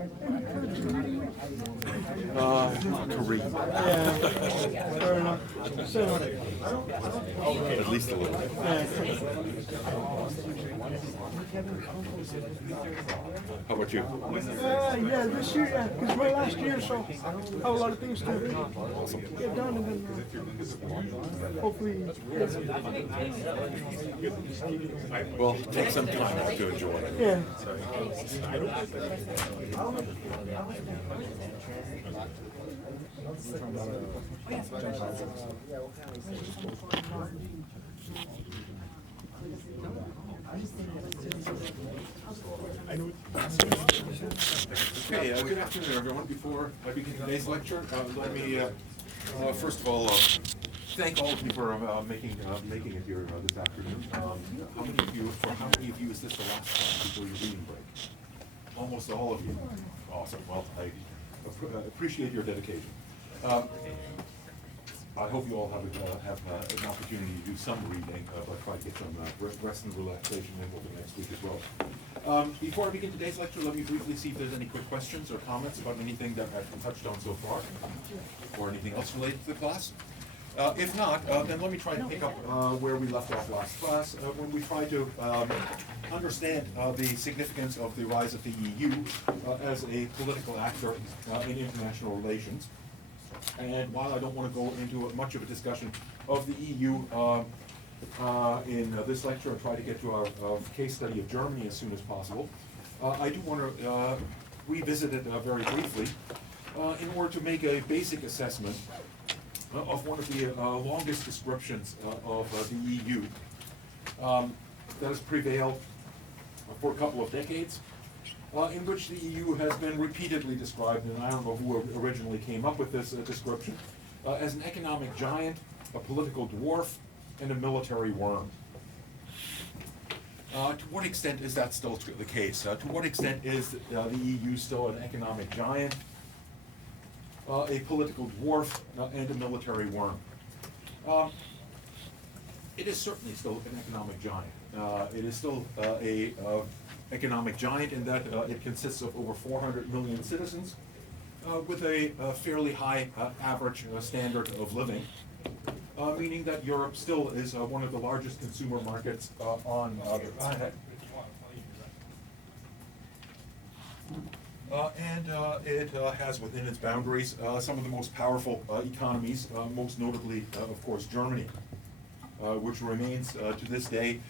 To read. Yeah, fair enough. So, At least a little. yeah. How about you? Yeah, this year, yeah, because my last year, so I have a lot of things to get done, and then hopefully, Well, take some time out to enjoy it. yeah. Okay, good afternoon, everyone. Before I begin today's lecture, let me first of all thank all of you for making it here this afternoon. How many of you is this the last time before your reading break? Almost all of you. Awesome. Well, I appreciate your dedication. I hope you all have an opportunity to do some reading, but try to get some rest and relaxation in over the next week as well. Before I begin today's lecture, let me briefly see if there's any quick questions or comments about anything that I've touched on so far, or anything else related to the class. If not, then let me try to pick up where we left off last class, when we tried to understand the significance of the rise of the EU as a political actor in international relations. And while I don't want to go into much of a discussion of the EU in this lecture and try to get to our case study of Germany as soon as possible, I do want to revisit it very briefly in order to make a basic assessment of one of the longest descriptions of the EU that has prevailed for a couple of decades, in which the EU has been repeatedly described, and I don't know who originally came up with this description, as an economic giant, a political dwarf, and a military worm. To what extent is that still the case? To what extent is the EU still an economic giant, a political dwarf, and a military worm? It is certainly still an economic giant. It is still a economic giant in that it consists of over 400 million citizens with a fairly high average standard of living, meaning that Europe still is one of the largest consumer markets on the planet. And it has within its boundaries some of the most powerful economies, most notably, of course, Germany, which remains to this day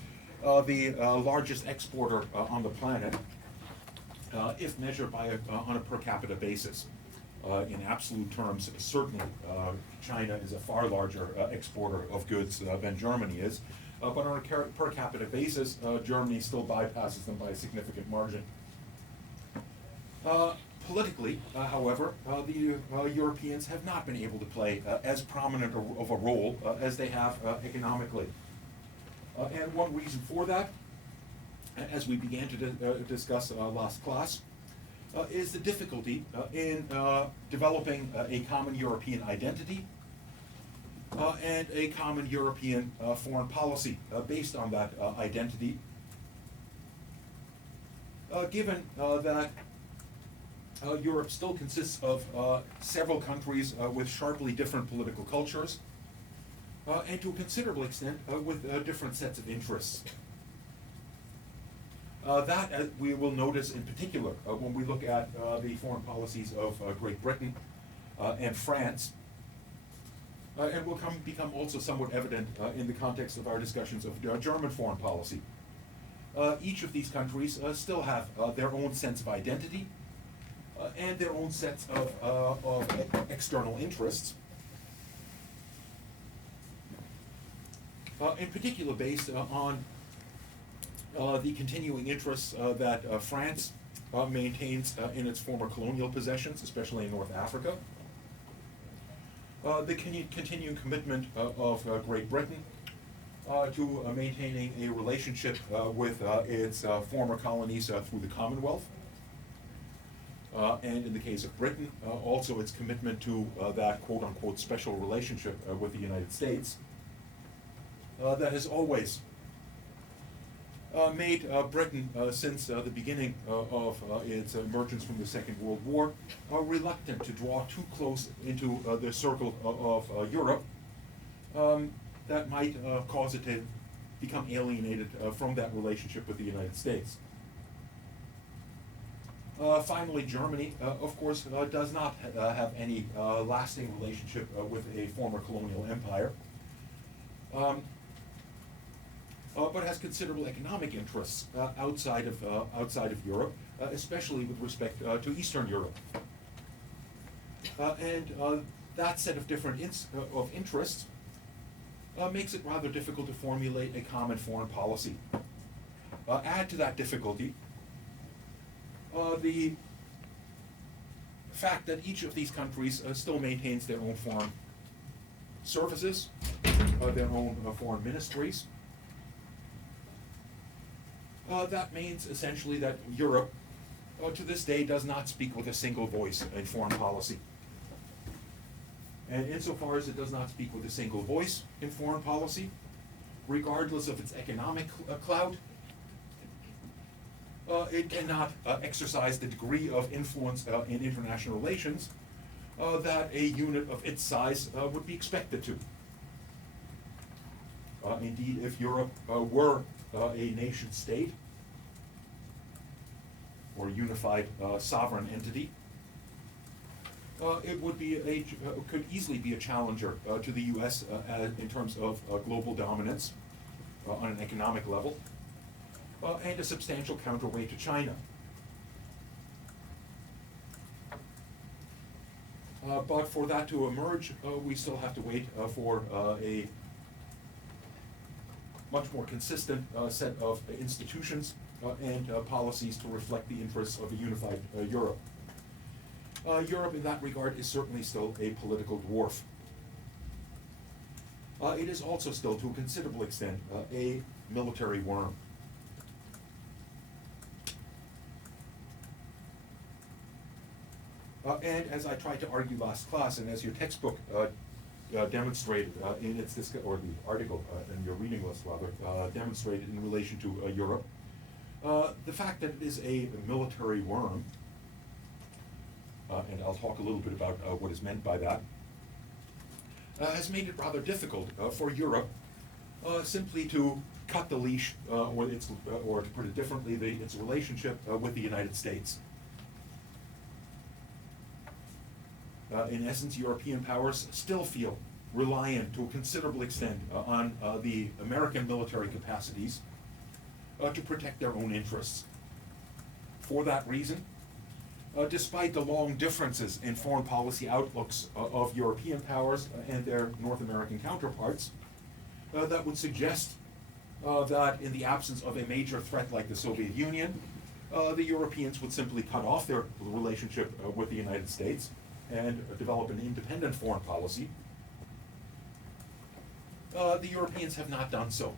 the largest exporter on the planet, if measured by on a per capita basis. In absolute terms, certainly China is a far larger exporter of goods than Germany is, but on a per capita basis, Germany still bypasses them by a significant margin. Politically, however, the Europeans have not been able to play as prominent of a role as they have economically. And one reason for that, as we began to discuss last class, is the difficulty in developing a common European identity and a common European foreign policy based on that identity, given that Europe still consists of several countries with sharply different political cultures, and to a considerable extent with different sets of interests. That we will notice in particular when we look at the foreign policies of Great Britain and France, and will become also somewhat evident in the context of our discussions of German foreign policy. Each of these countries still have their own sense of identity and their own sets of external interests, in particular based on the continuing interests that France maintains in its former colonial possessions, especially in North Africa, the continuing commitment of Great Britain to maintaining a relationship with its former colonies through the Commonwealth, and in the case of Britain, also its commitment to that quote-unquote special relationship with the United States that has always made Britain, since the beginning of its emergence from the Second World War, reluctant to draw too close into the circle of Europe. That might cause it to become alienated from that relationship with the United States. Finally, Germany, of course, does not have any lasting relationship with a former colonial empire, but has considerable economic interests outside of Europe, especially with respect to Eastern Europe. And that set of different of interests makes it rather difficult to formulate a common foreign policy. Add to that difficulty the fact that each of these countries still maintains their own foreign services, their own foreign ministries. That means essentially that Europe, to this day, does not speak with a single voice in foreign policy. And insofar as it does not speak with a single voice in foreign policy, regardless of its economic clout, it cannot exercise the degree of influence in international relations that a unit of its size would be expected to. Indeed, if Europe were a nation state or a unified sovereign entity, it would be could easily be a challenger to the U.S. In terms of global dominance on an economic level, and a substantial counterweight to China. But for that to emerge, we still have to wait for a much more consistent set of institutions and policies to reflect the interests of a unified Europe. Europe, in that regard, is certainly still a political dwarf. It is also still, to a considerable extent, a military worm. And as I tried to argue last class, and as your textbook demonstrated in its or the article in your reading list rather demonstrated in relation to Europe, the fact that it is a military worm, and I'll talk a little bit about what is meant by that, has made it rather difficult for Europe simply to cut the leash, or to put it differently, its relationship with the United States. In essence, European powers still feel reliant to a considerable extent on the American military capacities to protect their own interests. For that reason, despite the long differences in foreign policy outlooks of European powers and their North American counterparts, that would suggest that in the absence of a major threat like the Soviet Union, the Europeans would simply cut off their relationship with the United States and develop an independent foreign policy. The Europeans have not done so.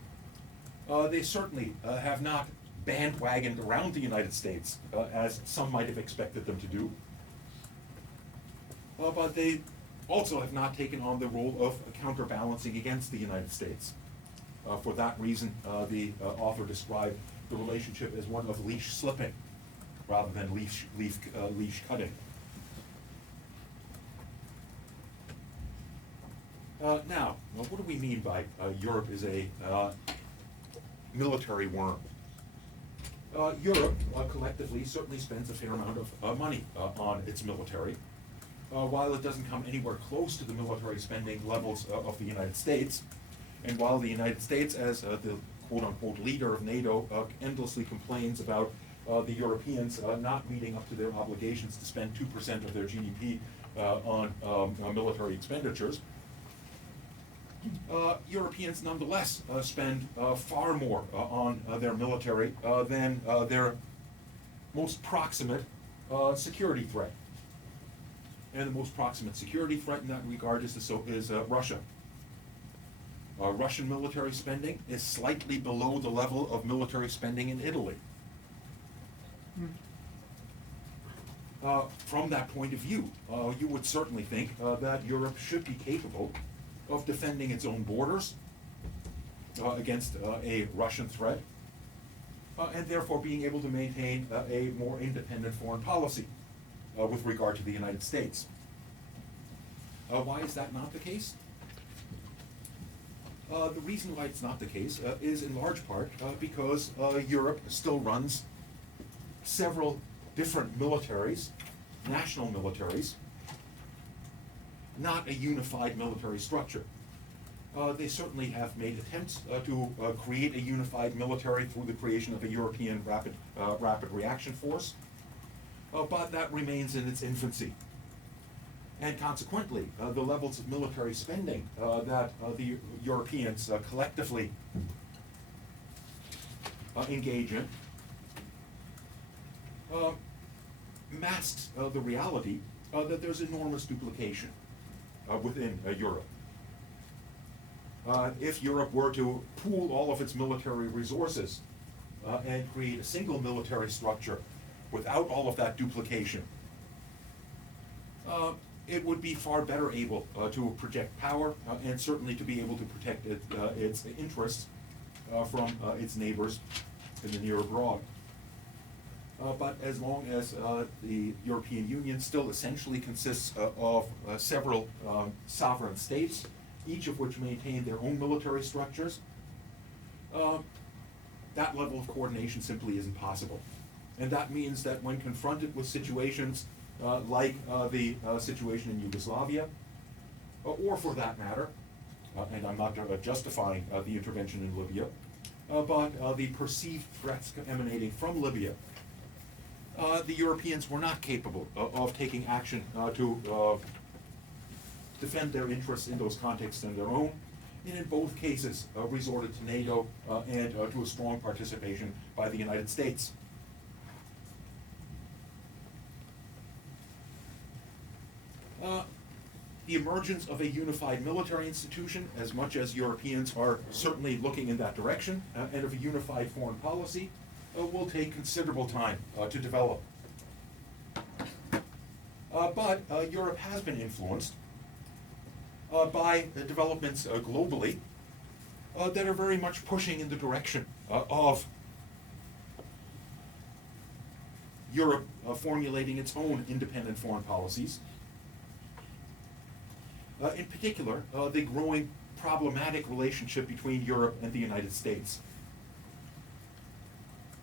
They certainly have not bandwagoned around the United States, as some might have expected them to do. But they also have not taken on the role of counterbalancing against the United States. For that reason, the author described the relationship as one of leash slipping rather than leash cutting. Now, what do we mean by Europe is a military worm? Europe collectively certainly spends a fair amount of money on its military. While it doesn't come anywhere close to the military spending levels of the United States, and while the United States, as the quote-unquote leader of NATO, endlessly complains about the Europeans not meeting up to their obligations to spend 2% of their GDP on military expenditures, Europeans nonetheless spend far more on their military than their most proximate security threat. And the most proximate security threat in that regard is Russia. Russian military spending is slightly below the level of military spending in Italy. From that point of view, you would certainly think that Europe should be capable of defending its own borders against a Russian threat, and therefore being able to maintain a more independent foreign policy with regard to the United States. Why is that not the case? The reason why it's not the case is in large part because Europe still runs several different militaries, national militaries, not a unified military structure. They certainly have made attempts to create a unified military through the creation of a European rapid reaction force, but that remains in its infancy. And consequently, the levels of military spending that the Europeans collectively engage in masks the reality that there's enormous duplication within Europe. If Europe were to pool all of its military resources and create a single military structure without all of that duplication, it would be far better able to project power and certainly to be able to protect its interests from its neighbors in the near abroad. But as long as the European Union still essentially consists of several sovereign states, each of which maintain their own military structures, that level of coordination simply isn't possible. And that means that when confronted with situations like the situation in Yugoslavia, or for that matter, and I'm not justifying the intervention in Libya, but the perceived threats emanating from Libya, the Europeans were not capable of taking action to defend their interests in those contexts and their own, and in both cases resorted to NATO and to a strong participation by the United States. The emergence of a unified military institution, as much as Europeans are certainly looking in that direction, and of a unified foreign policy, will take considerable time to develop. But Europe has been influenced by developments globally that are very much pushing in the direction of Europe formulating its own independent foreign policies. In particular, the growing problematic relationship between Europe and the United States,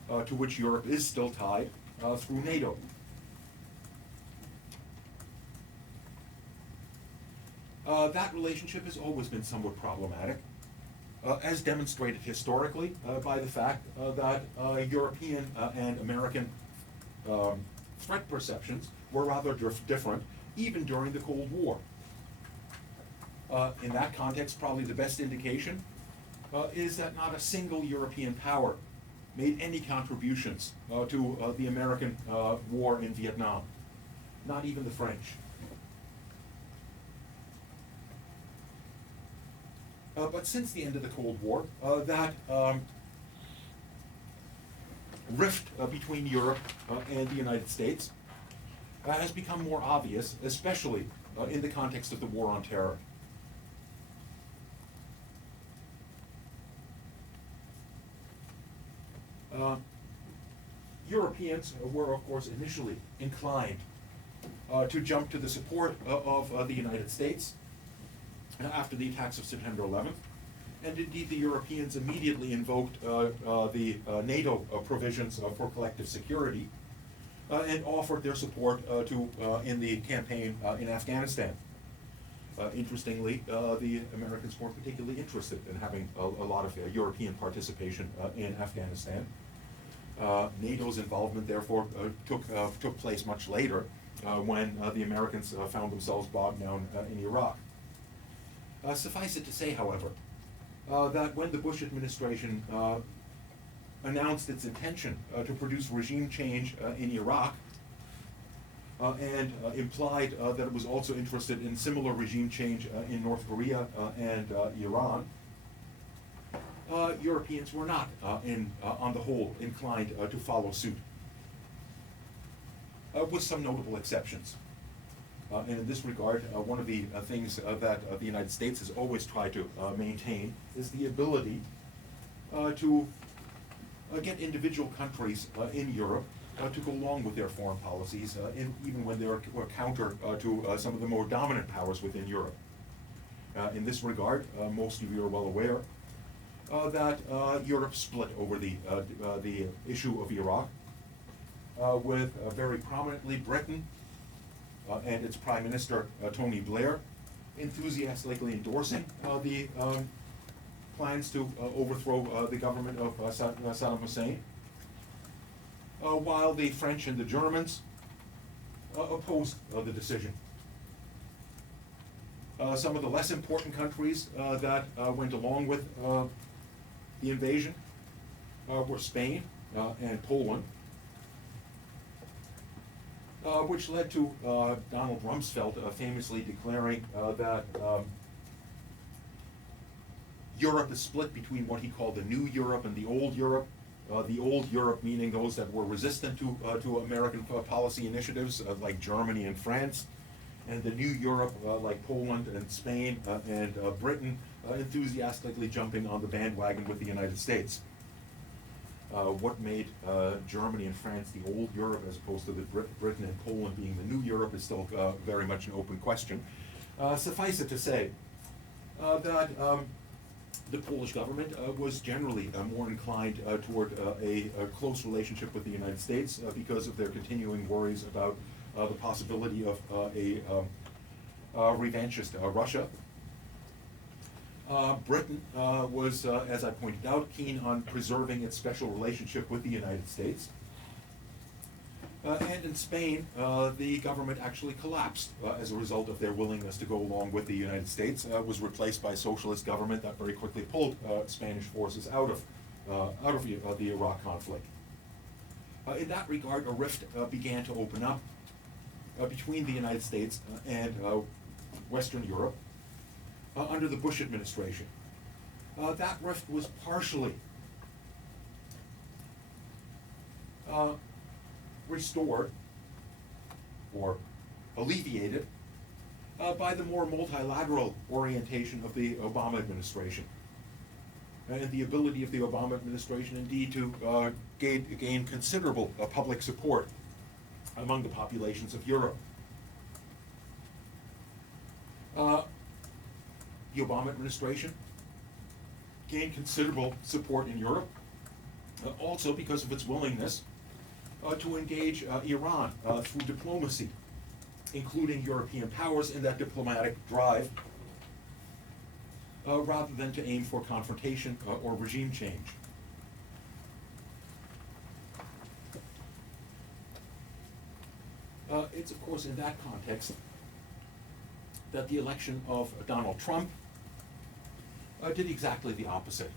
to which Europe is still tied through NATO. That relationship has always been somewhat problematic, as demonstrated historically by the fact that European and American threat perceptions were rather different even during the Cold War. In that context, probably the best indication is that not a single European power made any contributions to the American war in Vietnam, not even the French. But since the end of the Cold War, that rift between Europe and the United States has become more obvious, especially in the context of the War on Terror. Europeans were, of course, initially inclined to jump to the support of the United States after the attacks of September 11th. And indeed, the Europeans immediately invoked the NATO provisions for collective security and offered their support in the campaign in Afghanistan. Interestingly, the Americans weren't particularly interested in having a lot of European participation in Afghanistan. NATO's involvement, therefore, took place much later when the Americans found themselves bogged down in Iraq. Suffice it to say, however, that when the Bush administration announced its intention to produce regime change in Iraq, and implied that it was also interested in similar regime change in North Korea and Iran, Europeans were not, on the whole, inclined to follow suit, with some notable exceptions. And in this regard, one of the things that the United States has always tried to maintain is the ability to get individual countries in Europe to go along with their foreign policies, even when they're counter to some of the more dominant powers within Europe. In this regard, most of you are well aware that Europe split over the issue of Iraq, with very prominently Britain and its Prime Minister Tony Blair enthusiastically endorsing the plans to overthrow the government of Saddam Hussein, while the French and the Germans opposed the decision. Some of the less important countries that went along with the invasion were Spain and Poland, which led to Donald Rumsfeld famously declaring that Europe is split between what he called the New Europe and the Old Europe. The Old Europe meaning those that were resistant to American policy initiatives like Germany and France, and the New Europe like Poland and Spain and Britain enthusiastically jumping on the bandwagon with the United States. What made Germany and France the Old Europe as opposed to the Britain and Poland being the New Europe is still very much an open question. Suffice it to say that the Polish government was generally more inclined toward a close relationship with the United States because of their continuing worries about the possibility of a revanchist Russia. Britain was, as I pointed out, keen on preserving its special relationship with the United States. And in Spain, the government actually collapsed as a result of their willingness to go along with the United States. Was replaced by a socialist government that very quickly pulled Spanish forces out of the Iraq conflict. In that regard, a rift began to open up between the United States and Western Europe under the Bush administration. That rift was partially restored or alleviated by the more multilateral orientation of the Obama administration and the ability of the Obama administration indeed to gain considerable public support among the populations of Europe. The Obama administration gained considerable support in Europe, also because of its willingness to engage Iran through diplomacy, including European powers in that diplomatic drive, rather than to aim for confrontation or regime change. It's of course in that context that the election of Donald Trump did exactly the opposite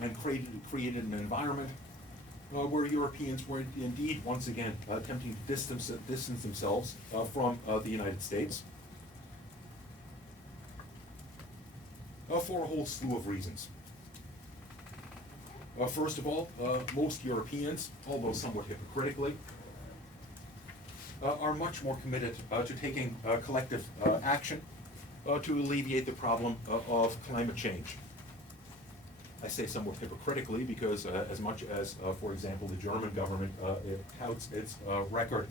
and created an environment where Europeans were indeed once again attempting to distance themselves from the United States for a whole slew of reasons. First of all, most Europeans, although somewhat hypocritically, are much more committed to taking collective action to alleviate the problem of climate change. I say somewhat hypocritically because as much as, for example, the German government it touts its record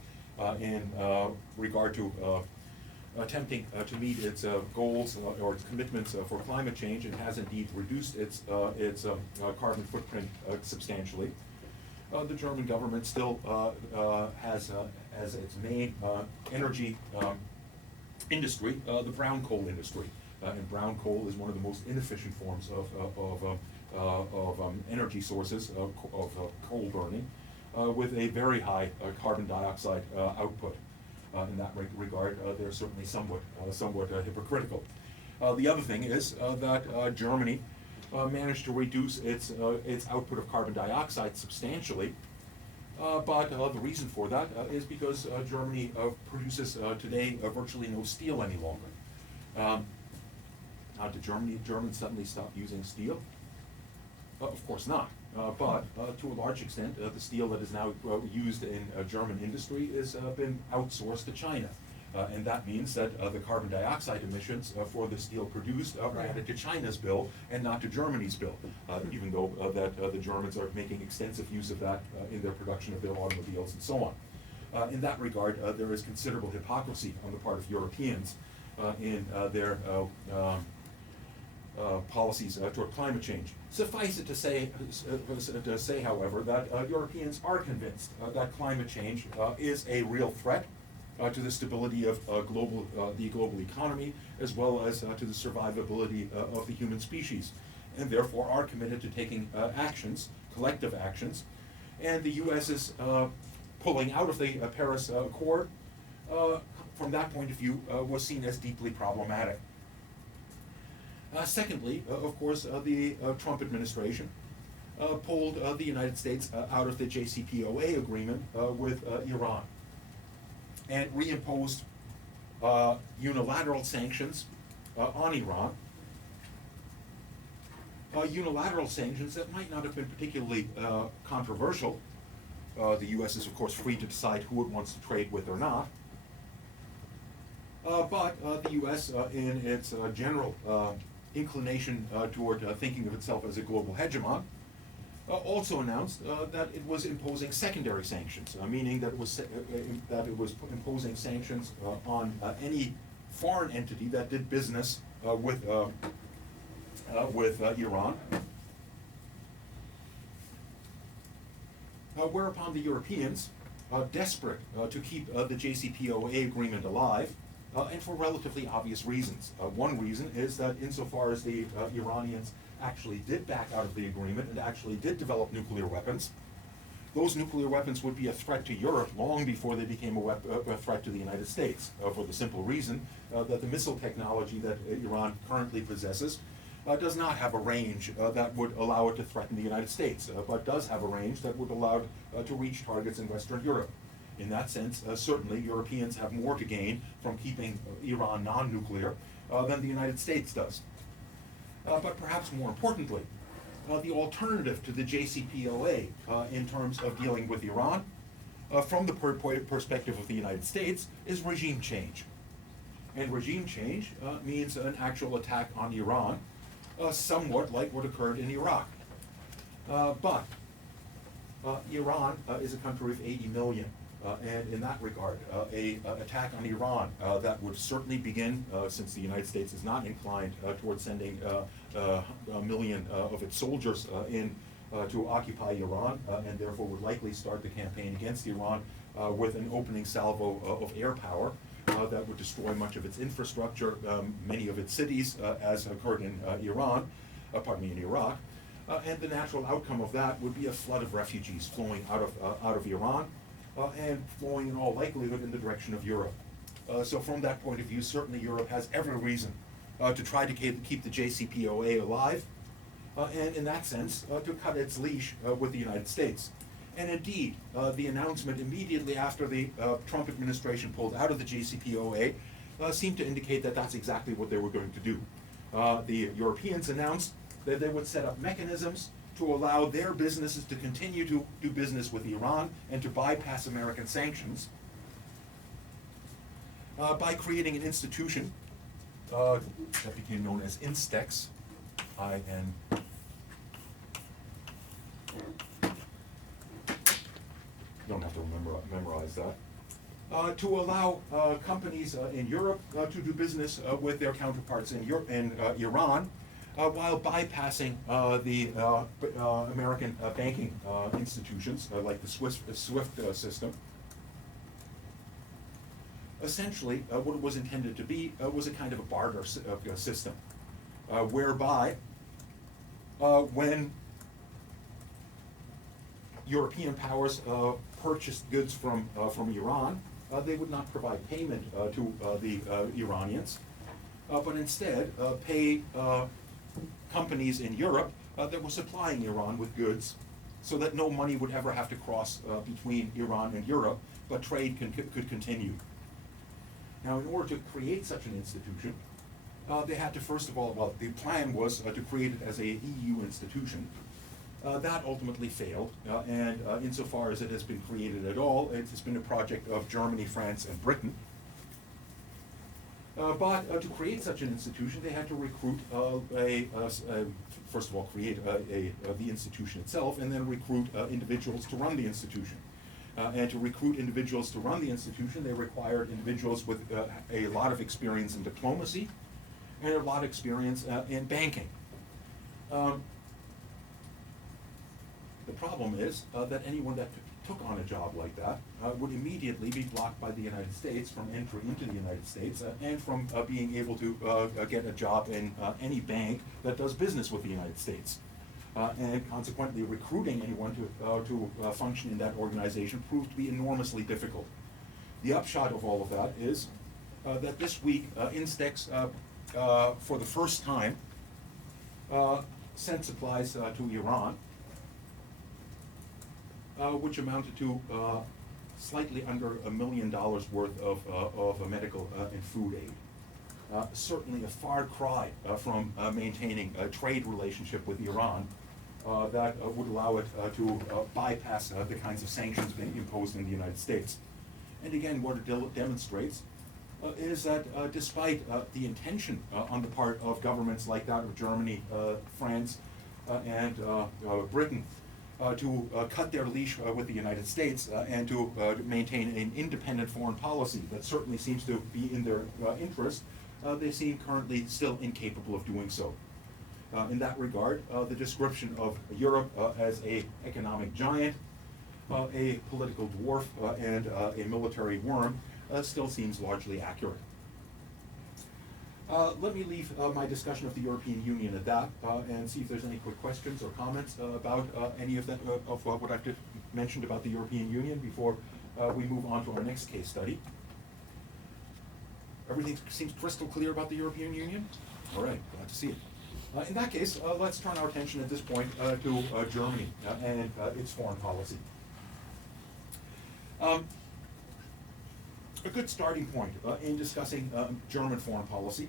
in regard to attempting to meet its goals or its commitments for climate change, and has indeed reduced its carbon footprint substantially. The German government still has as its main energy industry the brown coal industry, and brown coal is one of the most inefficient forms of energy sources of coal burning, with a very high carbon dioxide output. In that regard, they're certainly somewhat hypocritical. The other thing is that Germany managed to reduce its output of carbon dioxide substantially, but the reason for that is because Germany produces today virtually no steel any longer. Did Germans suddenly stop using steel? Of course not. But to a large extent, the steel that is now used in German industry has been outsourced to China. And that means that the carbon dioxide emissions for the steel produced are added to China's bill and not to Germany's bill, even though the Germans are making extensive use of that in their production of their automobiles and so on. In that regard, there is considerable hypocrisy on the part of Europeans in their policies toward climate change. Suffice it to say, however, that Europeans are convinced that climate change is a real threat to the stability of the global economy, as well as to the survivability of the human species, and therefore are committed to taking actions, collective actions. And the U.S. is pulling out of the Paris Accord, from that point of view, was seen as deeply problematic. Secondly, of course, the Trump administration pulled the United States out of the JCPOA agreement with Iran and reimposed unilateral sanctions on Iran. Unilateral sanctions that might not have been particularly controversial. The U.S. is, of course, free to decide who it wants to trade with or not. But the U.S., in its general inclination toward thinking of itself as a global hegemon, also announced that it was imposing secondary sanctions, meaning that it was imposing sanctions on any foreign entity that did business with Iran. Whereupon the Europeans, desperate to keep the JCPOA agreement alive, and for relatively obvious reasons. One reason is that insofar as the Iranians actually did back out of the agreement and actually did develop nuclear weapons, those nuclear weapons would be a threat to Europe long before they became a threat to the United States, for the simple reason that the missile technology that Iran currently possesses does not have a range that would allow it to threaten the United States, but does have a range that would allow it to reach targets in Western Europe. In that sense, certainly Europeans have more to gain from keeping Iran non-nuclear than the United States does. But perhaps more importantly, the alternative to the JCPOA in terms of dealing with Iran, from the perspective of the United States, is regime change. And regime change means an actual attack on Iran, somewhat like what occurred in Iraq. But Iran is a country of 80 million. And in that regard, an attack on Iran that would certainly begin, since the United States is not inclined towards sending a million of its soldiers in to occupy Iran, and therefore would likely start the campaign against Iran with an opening salvo of air power that would destroy much of its infrastructure, many of its cities, as occurred in in Iraq. And the natural outcome of that would be a flood of refugees flowing out of Iran. And flowing in all likelihood in the direction of Europe. So from that point of view, certainly Europe has every reason to try to keep the JCPOA alive, and in that sense, to cut its leash with the United States. And indeed, the announcement immediately after the Trump administration pulled out of the JCPOA seemed to indicate that that's exactly what they were going to do. The Europeans announced that they would set up mechanisms to allow their businesses to continue to do business with Iran and to bypass American sanctions by creating an institution that became known as INSTEX, I-N. Don't have to memorize that. To allow companies in Europe to do business with their counterparts in Iran, while bypassing the American banking institutions like the SWIFT system. Essentially, what it was intended to be was a kind of a barter system, whereby when European powers purchased goods from Iran, they would not provide payment to the Iranians, but instead pay companies in Europe that were supplying Iran with goods so that no money would ever have to cross between Iran and Europe, but trade could continue. Now, in order to create such an institution, they had to first of all, the plan was to create it as a EU institution. That ultimately failed, and insofar as it has been created at all, it has been a project of Germany, France, and Britain. But to create such an institution, they had to recruit first of all, create the institution itself, and then recruit individuals to run the institution. And to recruit individuals to run the institution, they required individuals with a lot of experience in diplomacy and a lot of experience in banking. The problem is that anyone that took on a job like that would immediately be blocked by the United States from entry into the United States and from being able to get a job in any bank that does business with the United States. And consequently, recruiting anyone to function in that organization proved to be enormously difficult. The upshot of all of that is that this week, Instex, for the first time, sent supplies to Iran, which amounted to slightly under $1 million worth of medical and food aid. Certainly a far cry from maintaining a trade relationship with Iran that would allow it to bypass the kinds of sanctions being imposed in the United States. And again, what it demonstrates is that despite the intention on the part of governments like that of Germany, France, and Britain to cut their leash with the United States and to maintain an independent foreign policy that certainly seems to be in their interest, they seem currently still incapable of doing so. In that regard, the description of Europe as an economic giant, a political dwarf, and a military worm still seems largely accurate. Let me leave my discussion of the European Union at that and see if there's any quick questions or comments about any of that, of what I've mentioned about the European Union before we move on to our next case study. Everything seems crystal clear about the European Union? All right, glad to see it. In that case, let's turn our attention at this point to Germany and its foreign policy. A good starting point in discussing German foreign policy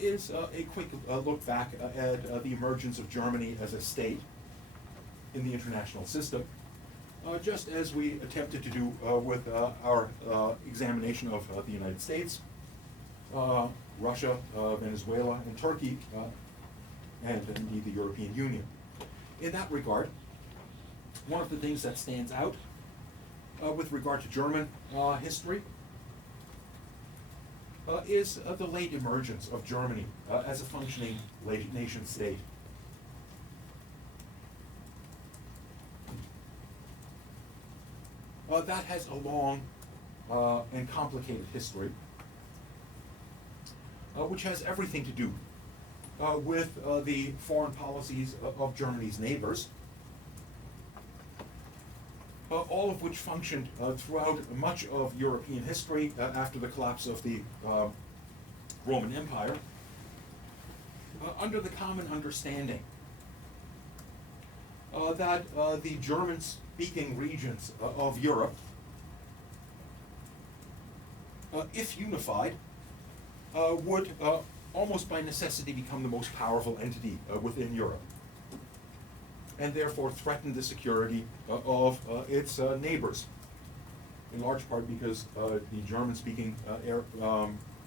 is a quick look back at the emergence of Germany as a state in the international system, just as we attempted to do with our examination of the United States, Russia, Venezuela, and Turkey, and indeed the European Union. In that regard, one of the things that stands out with regard to German history is the late emergence of Germany as a functioning nation state. That has a long and complicated history, which has everything to do with the foreign policies of Germany's neighbors, all of which functioned throughout much of European history after the collapse of the Roman Empire, under the common understanding that the German-speaking regions of Europe, if unified, would almost by necessity become the most powerful entity within Europe, and therefore threaten the security of its neighbors, in large part because the German-speaking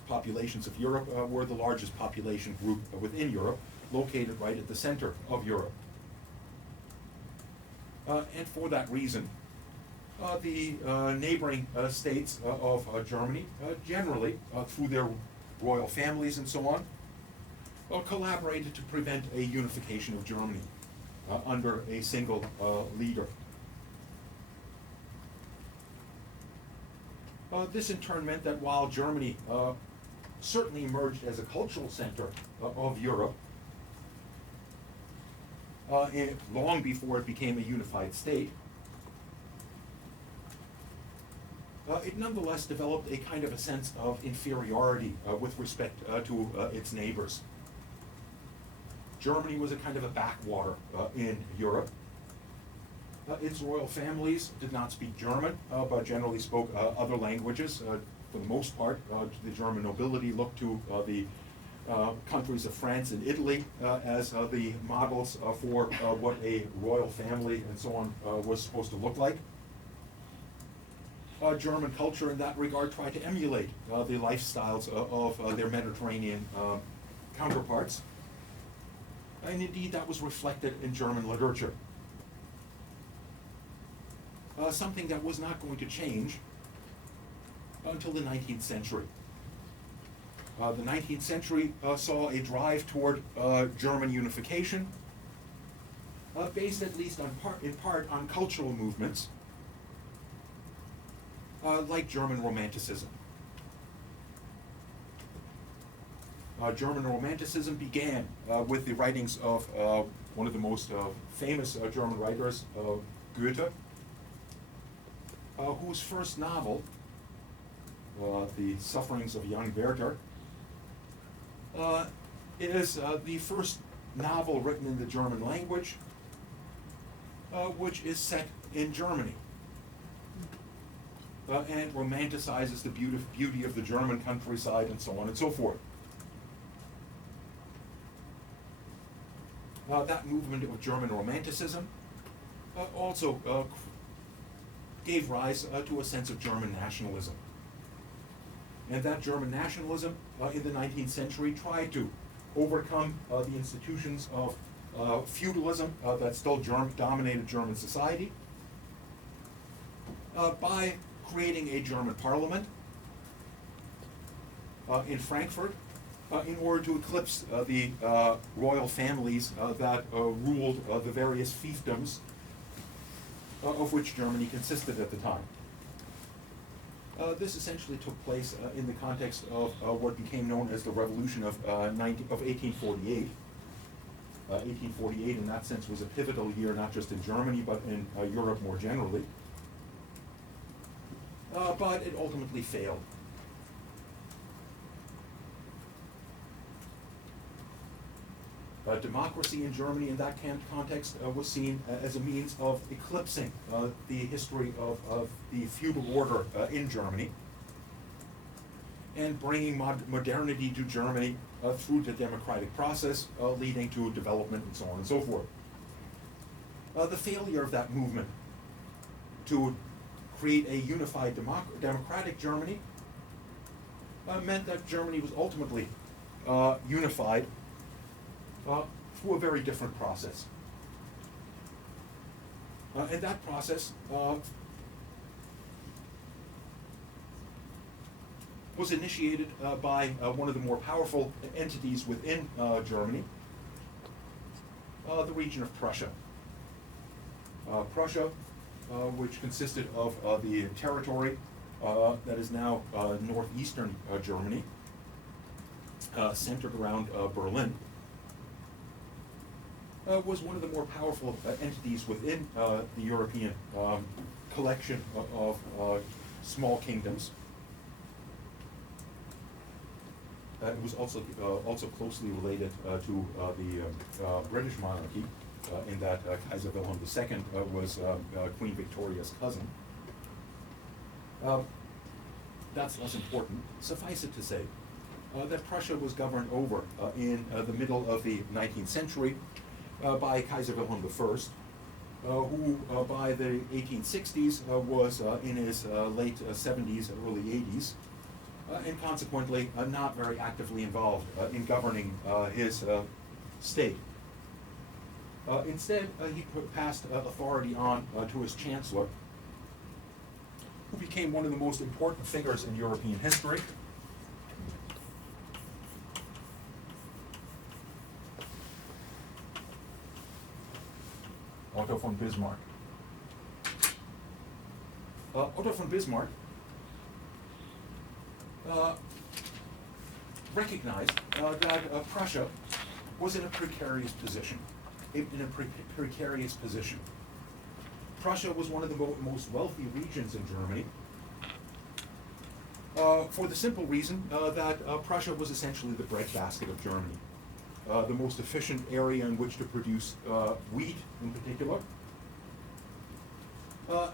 populations of Europe were the largest population group within Europe, located right at the center of Europe. And for that reason, the neighboring states of Germany, generally through their royal families and so on, collaborated to prevent a unification of Germany under a single leader. This in turn meant that while Germany certainly emerged as a cultural center of Europe, long before it became a unified state, it nonetheless developed a kind of a sense of inferiority with respect to its neighbors. Germany was a kind of a backwater in Europe. Its royal families did not speak German, but generally spoke other languages. For the most part, the German nobility looked to the countries of France and Italy as the models for what a royal family and so on was supposed to look like. German culture in that regard tried to emulate the lifestyles of their Mediterranean counterparts. And indeed, that was reflected in German literature. Something that was not going to change until the 19th century. The 19th century saw a drive toward German unification, based at least in part on cultural movements like German Romanticism. German Romanticism began with the writings of one of the most famous German writers, Goethe, whose first novel, The Sufferings of Young Werther, is the first novel written in the German language, which is set in Germany, and romanticizes the beauty of the German countryside and so on and so forth. That movement of German Romanticism also gave rise to a sense of German nationalism. And that German nationalism in the 19th century tried to overcome the institutions of feudalism that still dominated German society by creating a German parliament in Frankfurt in order to eclipse the royal families that ruled the various fiefdoms of which Germany consisted at the time. This essentially took place in the context of what became known as the Revolution of 1848. 1848 in that sense was a pivotal year, not just in Germany, but in Europe more generally. But it ultimately failed. Democracy in Germany in that context was seen as a means of eclipsing the history of the feudal order in Germany and bringing modernity to Germany through the democratic process, leading to development and so on and so forth. The failure of that movement to create a unified democratic Germany meant that Germany was ultimately unified through a very different process. And that process was initiated by one of the more powerful entities within Germany, the region of Prussia. Prussia, which consisted of the territory that is now northeastern Germany, centered around Berlin, was one of the more powerful entities within the European collection of small kingdoms. It was also closely related to the British monarchy, in that Kaiser Wilhelm II was Queen Victoria's cousin. That's less important. Suffice it to say that Prussia was governed over in the middle of the 19th century by Kaiser Wilhelm I, who by the 1860s was in his late 70s, early 80s, and consequently not very actively involved in governing his state. Instead, he passed authority on to his chancellor, who became one of the most important figures in European history. Otto von Bismarck. Otto von Bismarck recognized that Prussia was in a precarious position. Prussia was one of the most wealthy regions in Germany, for the simple reason that Prussia was essentially the breadbasket of Germany. The most efficient area in which to produce wheat in particular,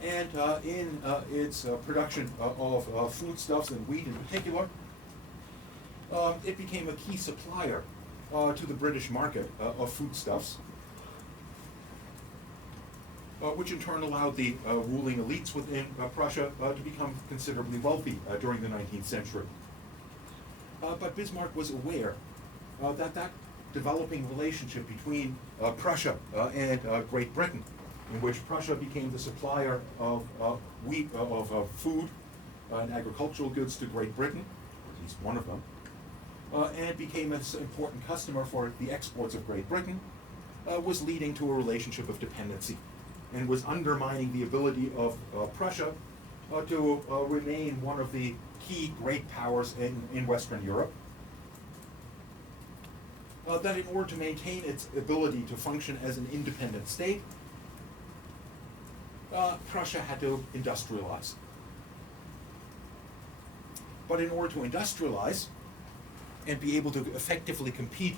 and in its production of foodstuffs and wheat in particular, it became a key supplier to the British market of foodstuffs. which in turn allowed the ruling elites within Prussia to become considerably wealthy during the 19th century. But Bismarck was aware that developing relationship between Prussia and Great Britain, in which Prussia became the supplier of wheat, of food and agricultural goods to Great Britain, at least one of them, and became an important customer for the exports of Great Britain, was leading to a relationship of dependency, and was undermining the ability of Prussia to remain one of the key great powers in Western Europe. That in order to maintain its ability to function as an independent state, Prussia had to industrialize. But in order to industrialize and be able to effectively compete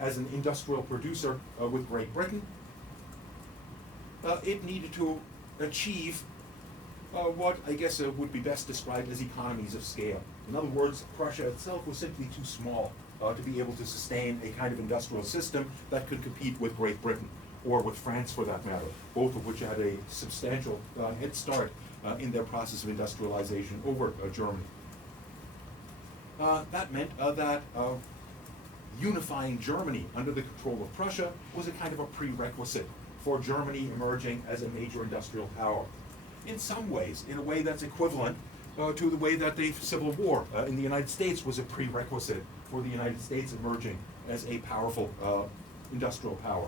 as an industrial producer with Great Britain, it needed to achieve what I guess would be best described as economies of scale. In other words, Prussia itself was simply too small to be able to sustain a kind of industrial system that could compete with Great Britain, or with France for that matter, both of which had a substantial head start in their process of industrialization over Germany. That meant that unifying Germany under the control of Prussia was a kind of a prerequisite for Germany emerging as a major industrial power. In some ways, in a way that's equivalent to the way that the Civil War in the United States was a prerequisite for the United States emerging as a powerful industrial power.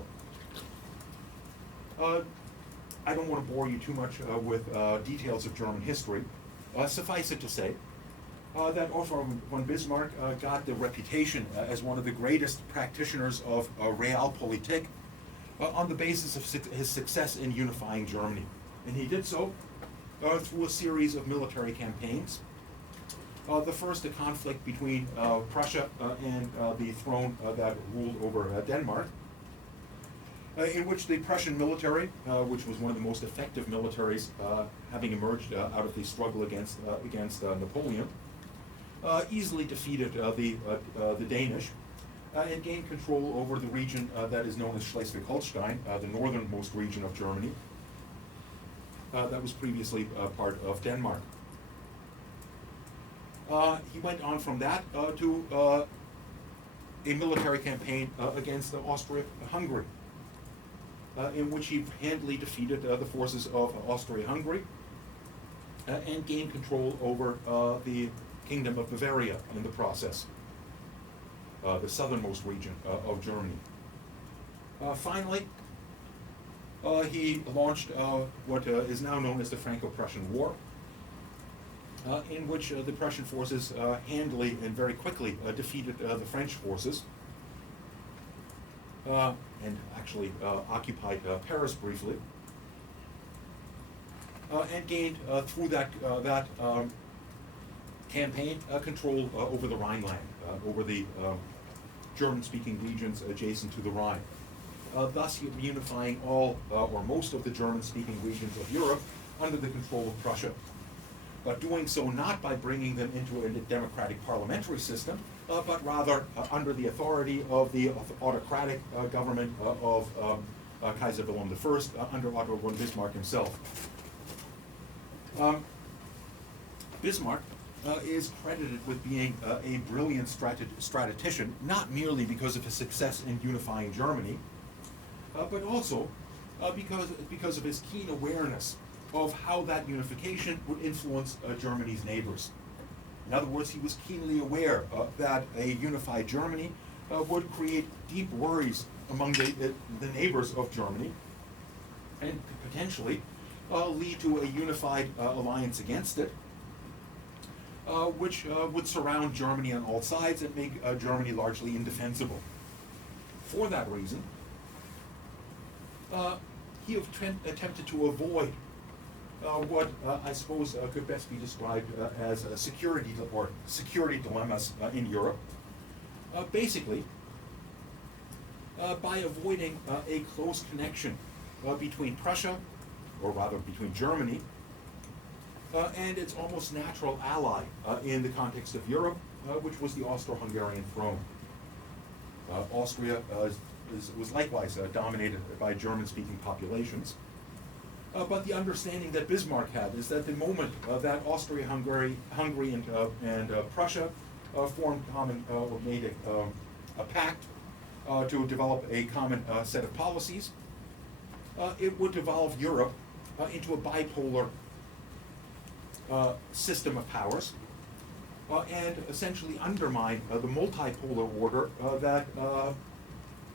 I don't want to bore you too much with details of German history. Suffice it to say that Otto von Bismarck got the reputation as one of the greatest practitioners of Realpolitik on the basis of his success in unifying Germany. And he did so through a series of military campaigns. The first, a conflict between Prussia and the throne that ruled over Denmark, in which the Prussian military, which was one of the most effective militaries having emerged out of the struggle against Napoleon, easily defeated the Danish and gained control over the region that is known as Schleswig-Holstein, the northernmost region of Germany, that was previously part of Denmark. He went on from that to a military campaign against Austria-Hungary, in which he handily defeated the forces of Austria-Hungary and gained control over the Kingdom of Bavaria in the process, the southernmost region of Germany. Finally, he launched what is now known as the Franco-Prussian War, in which the Prussian forces handily and very quickly defeated the French forces, and actually occupied Paris briefly, and gained through that campaign control over the Rhineland, over the German-speaking regions adjacent to the Rhine, thus unifying all or most of the German-speaking regions of Europe under the control of Prussia. But doing so not by bringing them into a democratic parliamentary system, but rather under the authority of the autocratic government of Kaiser Wilhelm I under Otto von Bismarck himself. Bismarck is credited with being a brilliant strategician, not merely because of his success in unifying Germany, but also because of his keen awareness of how that unification would influence Germany's neighbors. In other words, he was keenly aware that a unified Germany would create deep worries among the neighbors of Germany, and could potentially lead to a unified alliance against it, which would surround Germany on all sides and make Germany largely indefensible. For that reason, he attempted to avoid what I suppose could best be described as a security dilemmas in Europe, basically by avoiding a close connection between Prussia, or rather between Germany, and its almost natural ally in the context of Europe, which was the Austro-Hungarian throne. Austria was likewise dominated by German-speaking populations, But the understanding that Bismarck had is that the moment that Austria-Hungary, Hungary, and Prussia formed common or made a pact to develop a common set of policies, it would devolve Europe into a bipolar system of powers and essentially undermine the multipolar order that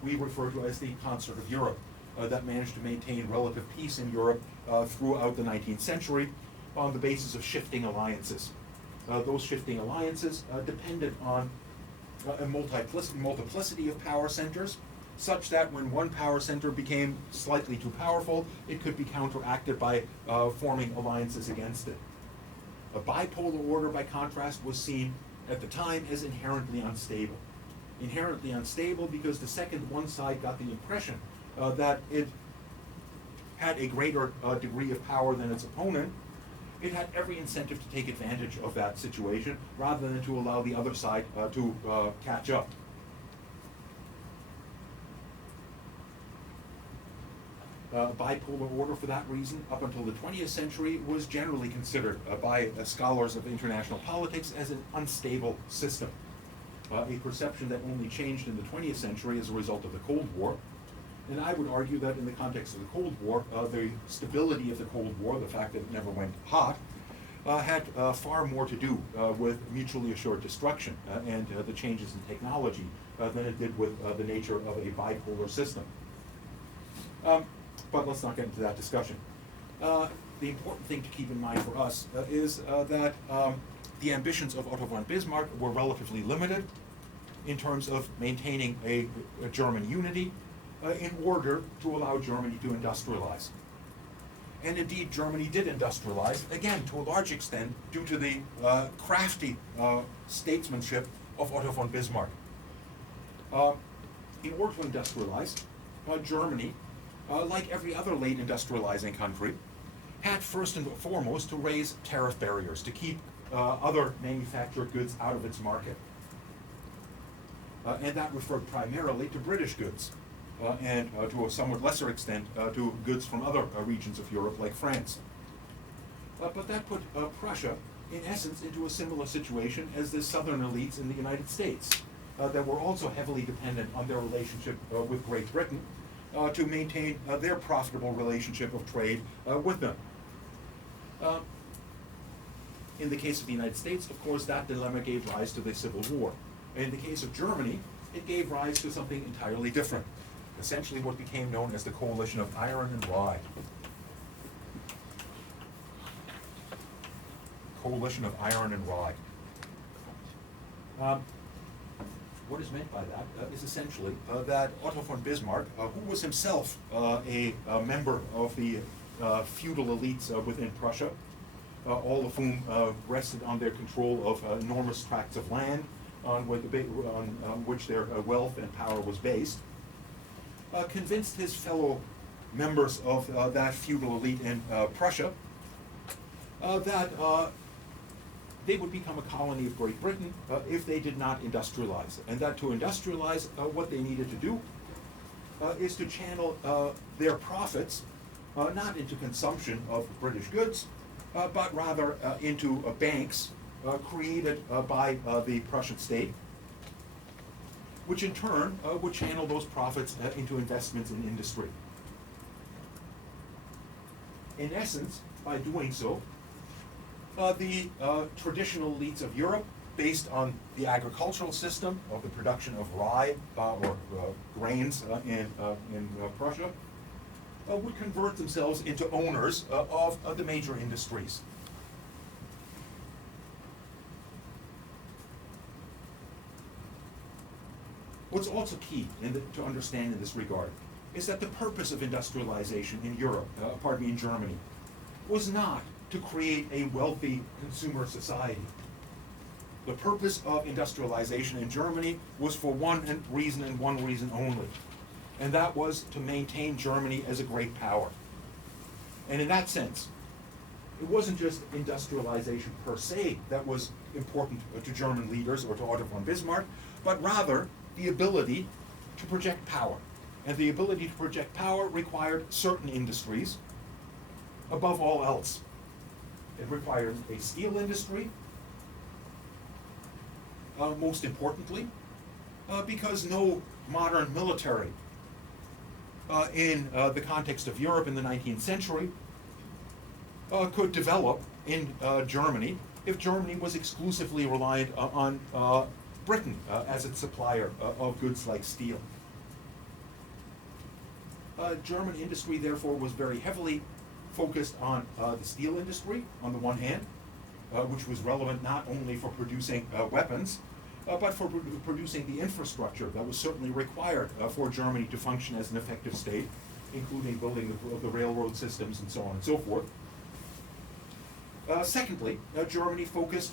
we refer to as the Concert of Europe, that managed to maintain relative peace in Europe throughout the 19th century on the basis of shifting alliances. Those shifting alliances depended on a multiplicity of power centers, such that when one power center became slightly too powerful, it could be counteracted by forming alliances against it. A bipolar order, by contrast, was seen at the time as inherently unstable. Inherently unstable because the second one side got the impression that it had a greater degree of power than its opponent, it had every incentive to take advantage of that situation rather than to allow the other side to catch up. Bipolar order, for that reason, up until the 20th century, was generally considered by scholars of international politics as an unstable system. A perception that only changed in the 20th century as a result of the Cold War. And I would argue that in the context of the Cold War, the stability of the Cold War, the fact that it never went hot, had far more to do with mutually assured destruction and the changes in technology than it did with the nature of a bipolar system. But let's not get into that discussion. The important thing to keep in mind for us is that the ambitions of Otto von Bismarck were relatively limited in terms of maintaining a German unity in order to allow Germany to industrialize. And indeed, Germany did industrialize, again, to a large extent, due to the crafty statesmanship of Otto von Bismarck. In order to industrialize, Germany, like every other late industrializing country, had first and foremost to raise tariff barriers to keep other manufactured goods out of its market. And that referred primarily to British goods. And to a somewhat lesser extent to goods from other regions of Europe like France. But that put Prussia, in essence, into a similar situation as the southern elites in the United States that were also heavily dependent on their relationship with Great Britain to maintain their profitable relationship of trade with them. In the case of the United States, of course, that dilemma gave rise to the Civil War. In the case of Germany, it gave rise to something entirely different. Essentially what became known as the Coalition of Iron and Rye. Coalition of Iron and Rye. What is meant by that is essentially that Otto von Bismarck, who was himself a member of the feudal elites within Prussia, all of whom rested on their control of enormous tracts of land on which their wealth and power was based, convinced his fellow members of that feudal elite in Prussia that they would become a colony of Great Britain if they did not industrialize. And that to industrialize, what they needed to do is to channel their profits not into consumption of British goods, but rather into banks created by the Prussian state, which in turn would channel those profits into investments in industry. In essence, by doing so, the traditional elites of Europe, based on the agricultural system of the production of rye or grains in Prussia, would convert themselves into owners of the major industries. What's also key to understand in this regard is that the purpose of industrialization in Europe, in Germany, was not to create a wealthy consumer society. The purpose of industrialization in Germany was for one reason and one reason only, and that was to maintain Germany as a great power. And in that sense, it wasn't just industrialization per se that was important to German leaders or to Otto von Bismarck, but rather the ability to project power. And the ability to project power required certain industries above all else. It required a steel industry, most importantly, because no modern military in the context of Europe in the 19th century could develop in Germany if Germany was exclusively reliant on Britain as its supplier of goods like steel. German industry, therefore, was very heavily focused on the steel industry, on the one hand, which was relevant not only for producing weapons, but for producing the infrastructure that was certainly required for Germany to function as an effective state, including building the railroad systems and so on and so forth. Secondly, Germany focused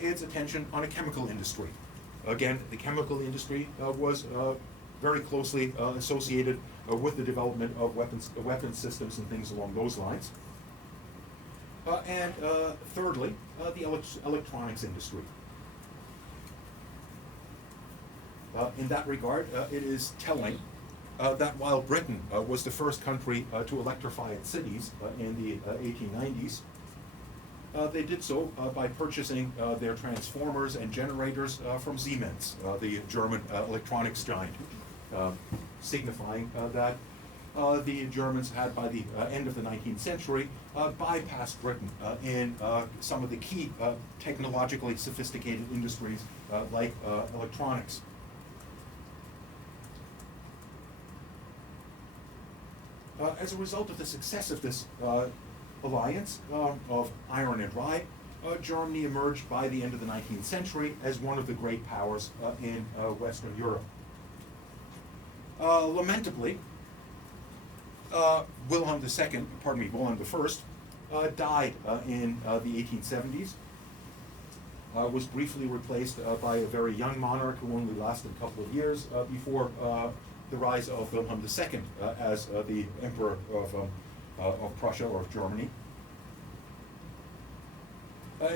its attention on a chemical industry. Again, the chemical industry was very closely associated with the development of weapons systems and things along those lines. And thirdly, the electronics industry. In that regard, it is telling that while Britain was the first country to electrify its cities in the 1890s, they did so by purchasing their transformers and generators from Siemens, the German electronics giant, signifying that the Germans had, by the end of the 19th century, bypassed Britain in some of the key technologically sophisticated industries like electronics. As a result of the success of this alliance of iron and rye, Germany emerged by the end of the 19th century as one of the great powers in Western Europe. Lamentably, Wilhelm I died in the 1870s, was briefly replaced by a very young monarch who only lasted a couple of years before the rise of Wilhelm II as the Emperor of Prussia or of Germany.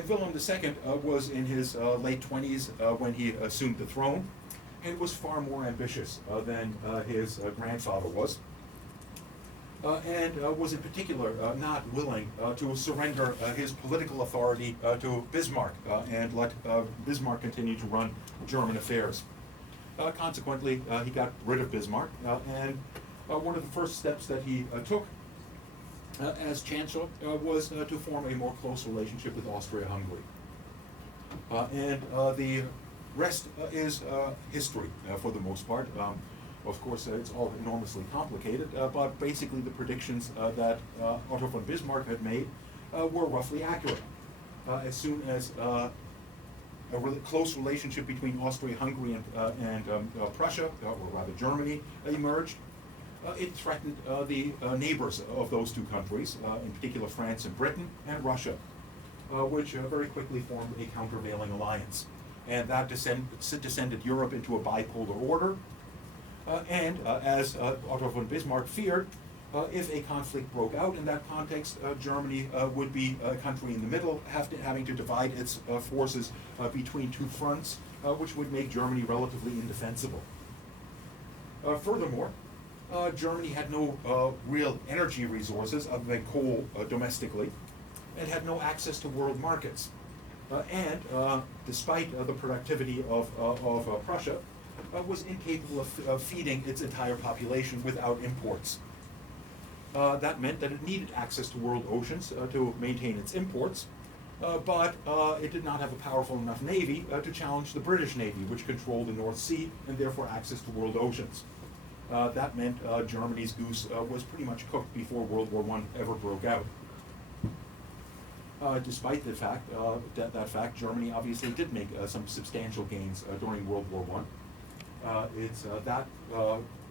Wilhelm II was in his late 20s when he assumed the throne, and was far more ambitious than his grandfather was, and was in particular not willing to surrender his political authority to Bismarck and let Bismarck continue to run German affairs. Consequently, he got rid of Bismarck, and one of the first steps that he took as Chancellor was to form a more close relationship with Austria-Hungary. And the rest is history for the most part. Of course, it's all enormously complicated, but basically the predictions that Otto von Bismarck had made were roughly accurate. As soon as a close relationship between Austria-Hungary and Prussia, or rather Germany, emerged, it threatened the neighbors of those two countries, in particular France and Britain, and Russia, which very quickly formed a countervailing alliance. And that descended Europe into a bipolar order. And as Otto von Bismarck feared, if a conflict broke out in that context, Germany would be a country in the middle, having to divide its forces between two fronts, which would make Germany relatively indefensible. Furthermore, Germany had no real energy resources other than coal domestically, and had no access to world markets. And despite the productivity of Prussia, was incapable of feeding its entire population without imports. That meant that it needed access to world oceans to maintain its imports, but it did not have a powerful enough navy to challenge the British Navy, which controlled the North Sea and therefore access to world oceans. That meant Germany's goose was pretty much cooked before World War I ever broke out. Despite the fact that Germany obviously did make some substantial gains during World War I. It's that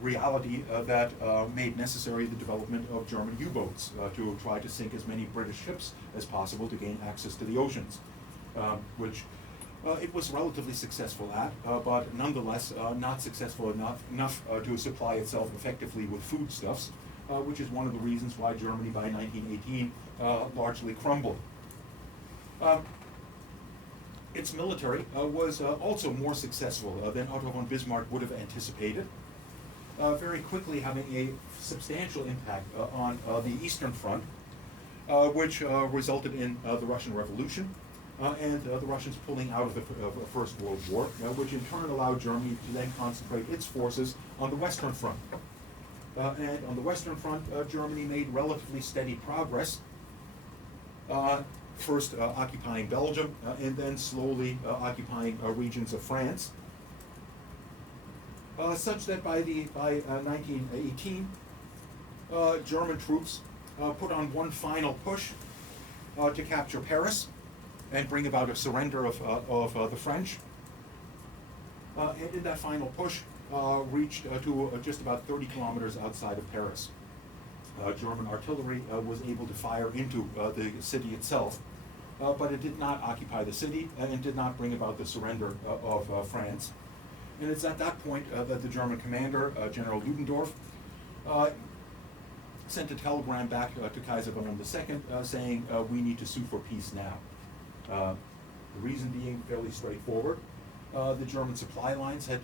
reality that made necessary the development of German U-boats to try to sink as many British ships as possible to gain access to the oceans, which it was relatively successful at, but nonetheless not successful enough to supply itself effectively with foodstuffs, which is one of the reasons why Germany by 1918 largely crumbled. Its military was also more successful than Otto von Bismarck would have anticipated, very quickly having a substantial impact on the Eastern Front, which resulted in the Russian Revolution and the Russians pulling out of the First World War, which in turn allowed Germany to then concentrate its forces on the Western Front. And on the Western Front, Germany made relatively steady progress, first occupying Belgium and then slowly occupying regions of France, such that by 1918, German troops put on one final push to capture Paris and bring about a surrender of the French. And in that final push, reached to just about 30 kilometers outside of Paris. German artillery was able to fire into the city itself, but it did not occupy the city and did not bring about the surrender of France. And it's at that point that the German commander, General Ludendorff, sent a telegram back to Kaiser Wilhelm II saying, we need to sue for peace now. The reason being fairly straightforward. The German supply lines had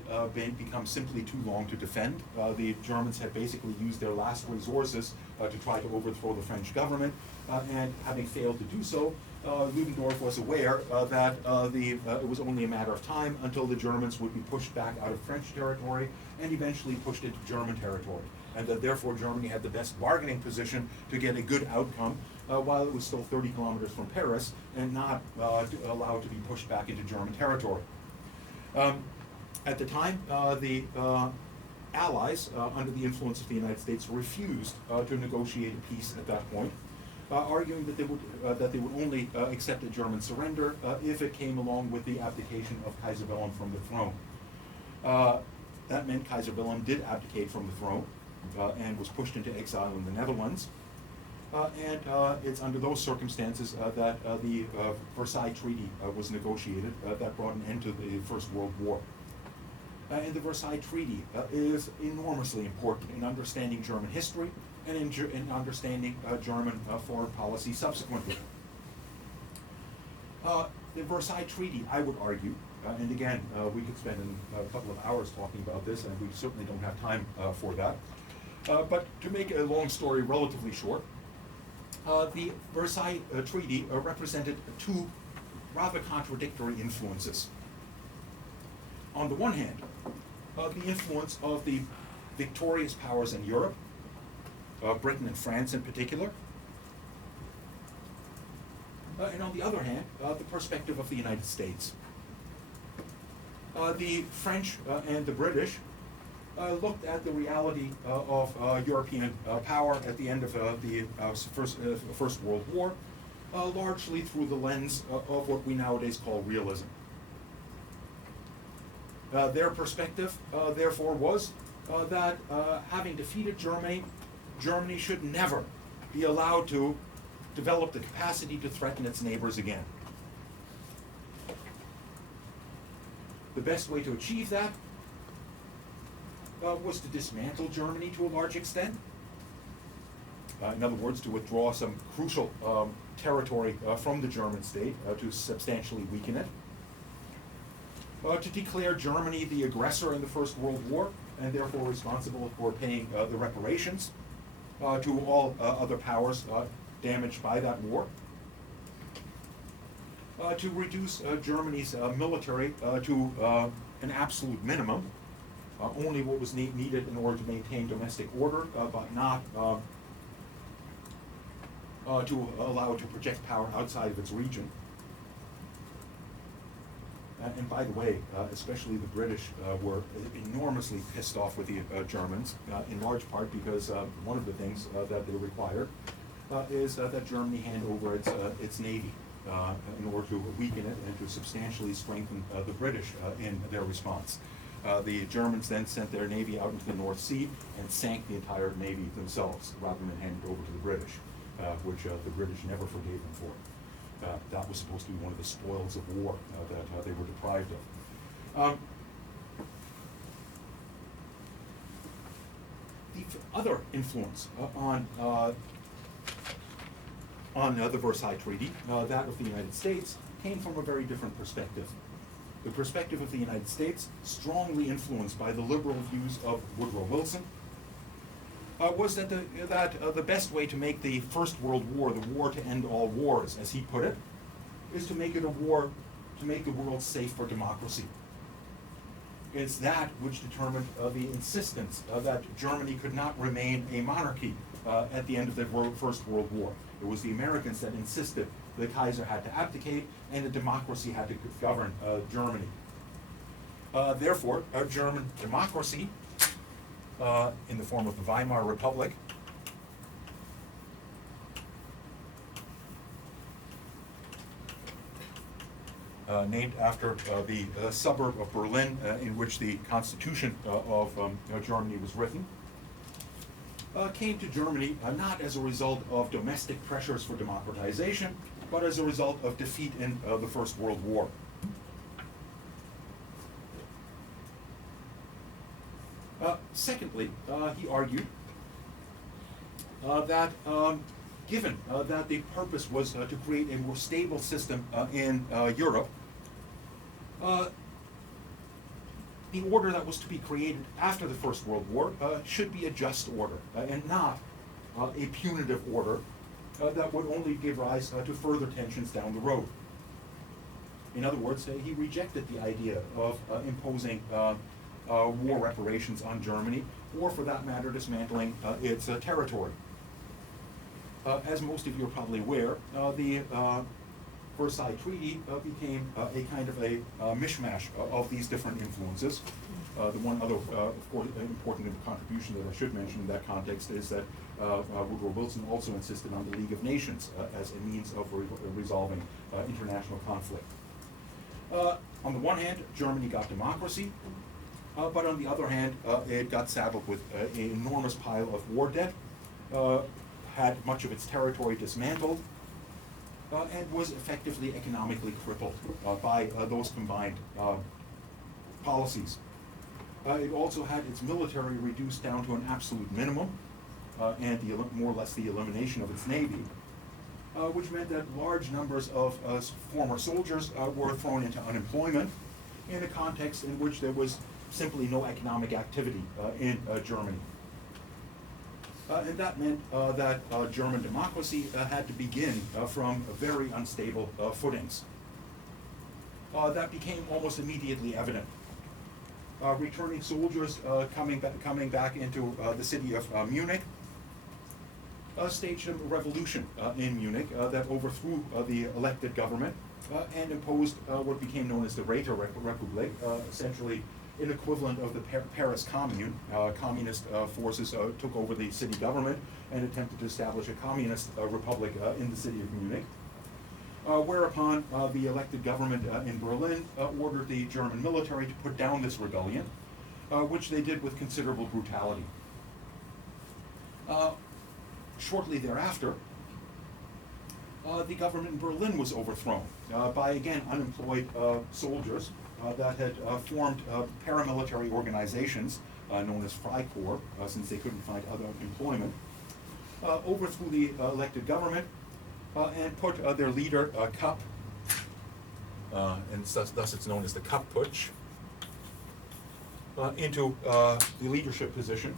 become simply too long to defend. The Germans had basically used their last resources to try to overthrow the French government, and having failed to do so, Ludendorff was aware that it was only a matter of time until the Germans would be pushed back out of French territory and eventually pushed into German territory, and that therefore Germany had the best bargaining position to get a good outcome while it was still 30 kilometers from Paris and not allowed to be pushed back into German territory. At the time, the Allies, under the influence of the United States, refused to negotiate a peace at that point, arguing that they would only accept a German surrender if it came along with the abdication of Kaiser Wilhelm from the throne. That meant Kaiser Wilhelm did abdicate from the throne and was pushed into exile in the Netherlands. And it's under those circumstances that the Versailles Treaty was negotiated that brought an end to the First World War. And the Versailles Treaty is enormously important in understanding German history and in understanding German foreign policy subsequently. The Versailles Treaty, I would argue, and again, we could spend a couple of hours talking about this, and we certainly don't have time for that. But to make a long story relatively short, the Versailles Treaty represented two rather contradictory influences. On the one hand, the influence of the victorious powers in Europe, Britain and France in particular, and on the other hand, the perspective of the United States. The French and the British looked at the reality of European power at the end of the First World War, largely through the lens of what we nowadays call realism. Their perspective, therefore, was that having defeated Germany, Germany should never be allowed to develop the capacity to threaten its neighbors again. The best way to achieve that was to dismantle Germany to a large extent. In other words, to withdraw some crucial territory from the German state to substantially weaken it. To declare Germany the aggressor in the First World War and therefore responsible for paying the reparations to all other powers damaged by that war. To reduce Germany's military to an absolute minimum, only what was needed in order to maintain domestic order, but not to allow it to project power outside of its region. And by the way, especially the British were enormously pissed off with the Germans, in large part because one of the things that they required is that Germany hand over its navy in order to weaken it and to substantially strengthen the British in their response. The Germans then sent their navy out into the North Sea and sank the entire navy themselves, rather than hand it over to the British, which the British never forgave them for. That was supposed to be one of the spoils of war that they were deprived of. The other influence on the Versailles Treaty, that of the United States, came from a very different perspective. The perspective of the United States, strongly influenced by the liberal views of Woodrow Wilson, was that the best way to make the First World War, the war to end all wars, as he put it, is to make it a war to make the world safe for democracy. It's that which determined the insistence that Germany could not remain a monarchy at the end of the First World War. It was the Americans that insisted the Kaiser had to abdicate and the democracy had to govern Germany. Therefore, German democracy, in the form of the Weimar Republic, named after the suburb of Berlin in which the Constitution of Germany was written, came to Germany not as a result of domestic pressures for democratization, but as a result of defeat in the First World War. Secondly, he argued that given that the purpose was to create a more stable system in Europe, the order that was to be created after the First World War should be a just order and not a punitive order that would only give rise to further tensions down the road. In other words, he rejected the idea of imposing war reparations on Germany, or for that matter, dismantling its territory. As most of you are probably aware, the Versailles Treaty became a kind of a mishmash of these different influences. The one other, of course, important contribution that I should mention in that context is that Woodrow Wilson also insisted on the League of Nations as a means of resolving international conflict. On the one hand, Germany got democracy, but on the other hand, it got saddled with an enormous pile of war debt, had much of its territory dismantled, and was effectively economically crippled by those combined policies. It also had its military reduced down to an absolute minimum, and more or less the elimination of its navy, which meant that large numbers of former soldiers were thrown into unemployment in a context in which there was simply no economic activity in Germany. And that meant that German democracy had to begin from very unstable footings. That became almost immediately evident. Returning soldiers coming back into the city of Munich staged a revolution in Munich that overthrew the elected government and imposed what became known as the Räterepublik, essentially an equivalent of the Paris Commune. Communist forces took over the city government and attempted to establish a communist republic in the city of Munich. Whereupon the elected government in Berlin ordered the German military to put down this rebellion, which they did with considerable brutality. Shortly thereafter, the government in Berlin was overthrown by, again, unemployed soldiers that had formed paramilitary organizations known as Freikorps, since they couldn't find other employment, overthrew the elected government and put their leader, Kapp, and thus it's known as the Kapp Putsch, into the leadership position,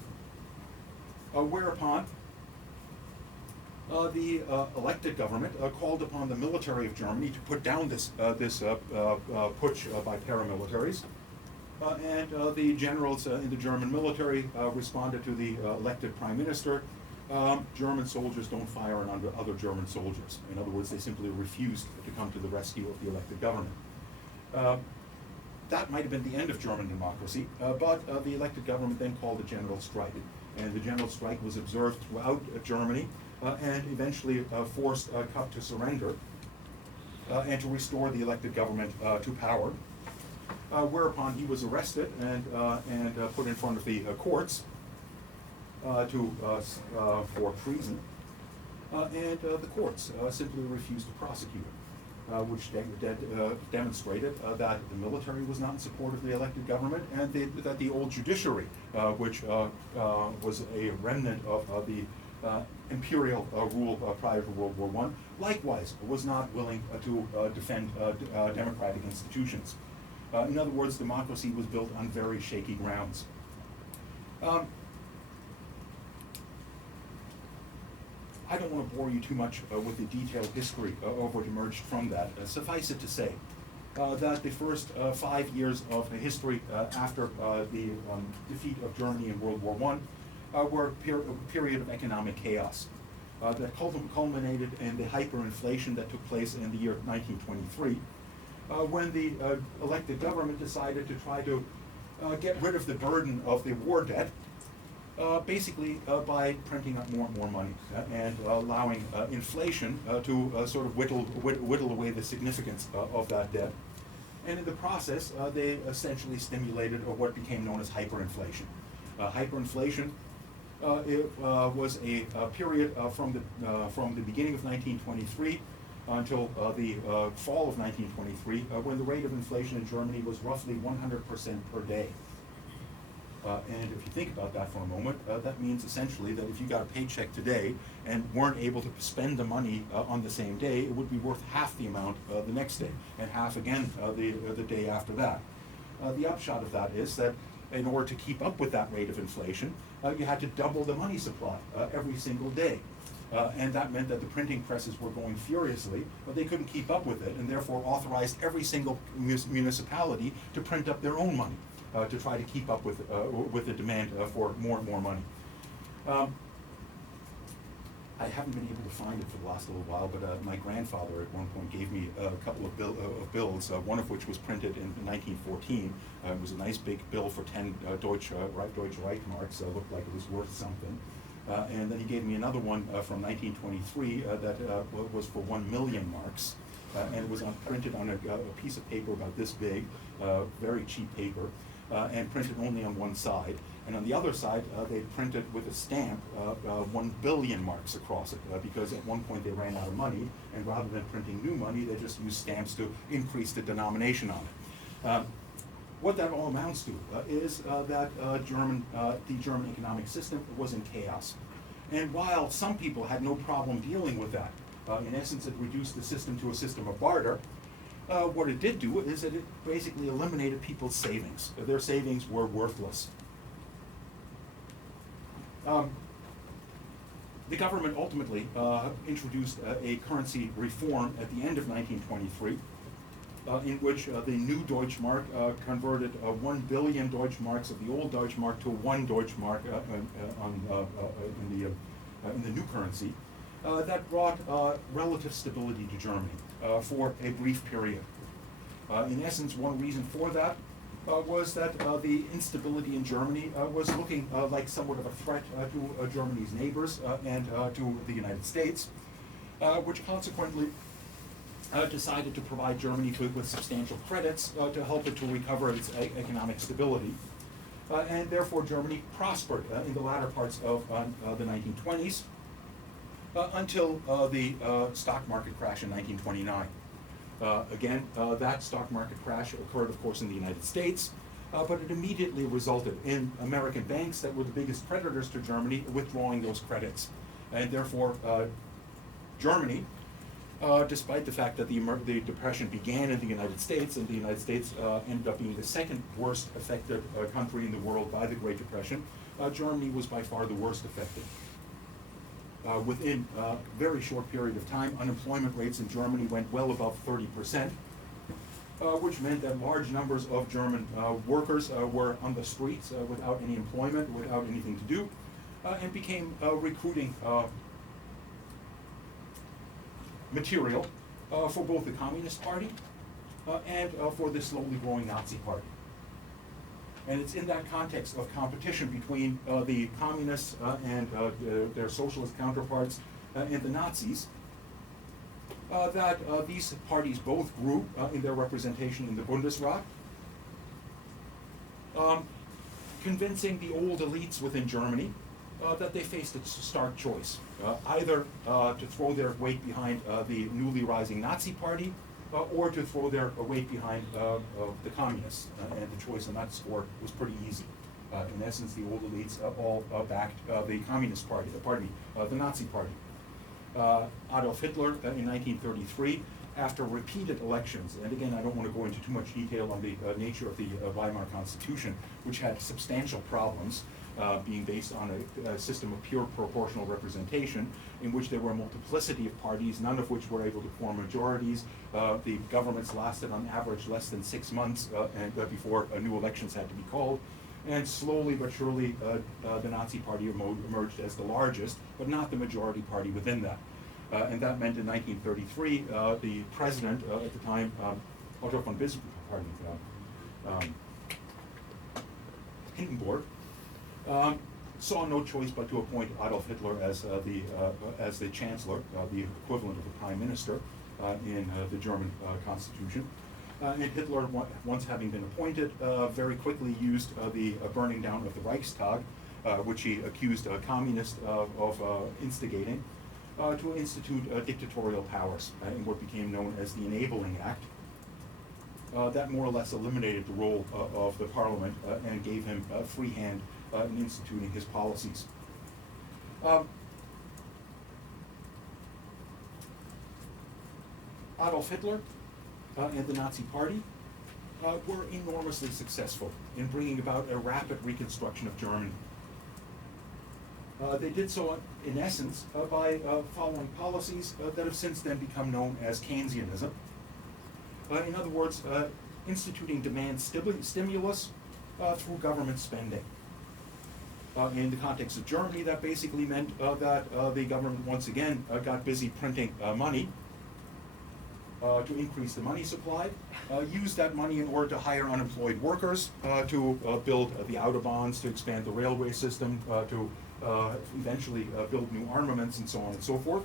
whereupon the elected government called upon the military of Germany to put down this putsch by paramilitaries, and the generals in the German military responded to the elected prime minister, German soldiers don't fire on other German soldiers. In other words, they simply refused to come to the rescue of the elected government. That might have been the end of German democracy, but the elected government then called a general strike, and the general strike was observed throughout Germany, and eventually forced Kapp to surrender and to restore the elected government to power, whereupon he was arrested and put in front of the courts for treason, and the courts simply refused to prosecute him, which demonstrated that the military was not in support of the elected government, and that the old judiciary, which was a remnant of the imperial rule prior to World War I, likewise was not willing to defend democratic institutions. In other words, democracy was built on very shaky grounds. I don't want to bore you too much with the detailed history of what emerged from that. Suffice it to say that the first 5 years of history after the defeat of Germany in World War I were a period of economic chaos that culminated in the hyperinflation that took place in the year 1923, when the elected government decided to try to get rid of the burden of the war debt, basically by printing up more and more money and allowing inflation to sort of whittle away the significance of that debt. And in the process, they essentially stimulated what became known as hyperinflation. Hyperinflation was a period from the beginning of 1923 until the fall of 1923, when the rate of inflation in Germany was roughly 100% per day. And if you think about that for a moment, that means essentially that if you got a paycheck today and weren't able to spend the money on the same day, it would be worth half the amount the next day, and half again the day after that. The upshot of that is that in order to keep up with that rate of inflation, you had to double the money supply every single day. And that meant that the printing presses were going furiously, but they couldn't keep up with it, and therefore authorized every single municipality to print up their own money to try to keep up with the demand for more and more money. I haven't been able to find it for the last little while, but my grandfather at one point gave me a couple of bills, one of which was printed in 1914. It was a nice big bill for 10 Deutsche Reichmarks, looked like it was worth something. And then he gave me another one from 1923 that was for 1 million marks. And it was printed on a piece of paper about this big, very cheap paper, and printed only on one side. And on the other side, they printed with a stamp 1 billion marks across it, because at one point they ran out of money, and rather than printing new money, they just used stamps to increase the denomination on it. What that all amounts to is that the German economic system was in chaos. And while some people had no problem dealing with that, in essence it reduced the system to a system of barter, what it did do is that it basically eliminated people's savings. Their savings were worthless. The government ultimately introduced a currency reform at the end of 1923, in which the new Deutschmark converted 1 billion Deutschmarks of the old Deutschmark to 1 Deutschmark in the new currency. That brought relative stability to Germany for a brief period. In essence, one reason for that was that the instability in Germany was looking like somewhat of a threat to Germany's neighbors and to the United States, which consequently decided to provide Germany with substantial credits to help it to recover its economic stability. And therefore Germany prospered in the latter parts of the 1920s until the stock market crash in 1929. Again, that stock market crash occurred, of course, in the United States, but it immediately resulted in American banks that were the biggest creditors to Germany withdrawing those credits. And therefore, Germany, despite the fact that the Depression began in the United States, and the United States ended up being the second worst affected country in the world by the Great Depression, Germany was by far the worst affected. Within a very short period of time, unemployment rates in Germany went well above 30%, which meant that large numbers of German workers were on the streets without any employment, without anything to do, and became recruiting material for both the Communist Party and for the slowly growing Nazi Party. And it's in that context of competition between the communists and their socialist counterparts and the Nazis that these parties both grew in their representation in the Bundesrat, convincing the old elites within Germany that they faced a stark choice, either to throw their weight behind the newly rising Nazi Party, or to throw their weight behind the communists. And the choice on that score was pretty easy. In essence, the old elites all backed the Communist Party, the Nazi Party. Adolf Hitler in 1933, after repeated elections, and again, I don't want to go into too much detail on the nature of the Weimar Constitution, which had substantial problems, being based on a system of pure proportional representation, in which there were a multiplicity of parties, none of which were able to form majorities. The governments lasted on average less than 6 months before new elections had to be called. And slowly but surely, the Nazi Party emerged as the largest, but not the majority party within that. And that meant in 1933, the president at the time, Otto von Bismarck, Hindenburg, saw no choice but to appoint Adolf Hitler as the chancellor, the equivalent of the prime minister in the German constitution. And Hitler, once having been appointed, very quickly used the burning down of the Reichstag, which he accused communists of instigating, to institute dictatorial powers in what became known as the Enabling Act. That more or less eliminated the role of the parliament and gave him a free hand in instituting his policies. Adolf Hitler and the Nazi Party were enormously successful in bringing about a rapid reconstruction of Germany. They did so, in essence, by following policies that have since then become known as Keynesianism. In other words, instituting demand stimulus through government spending. In the context of Germany, that basically meant that the government once again got busy printing money to increase the money supply, used that money in order to hire unemployed workers, to build the Autobahns, to expand the railway system, to eventually build new armaments and so on and so forth,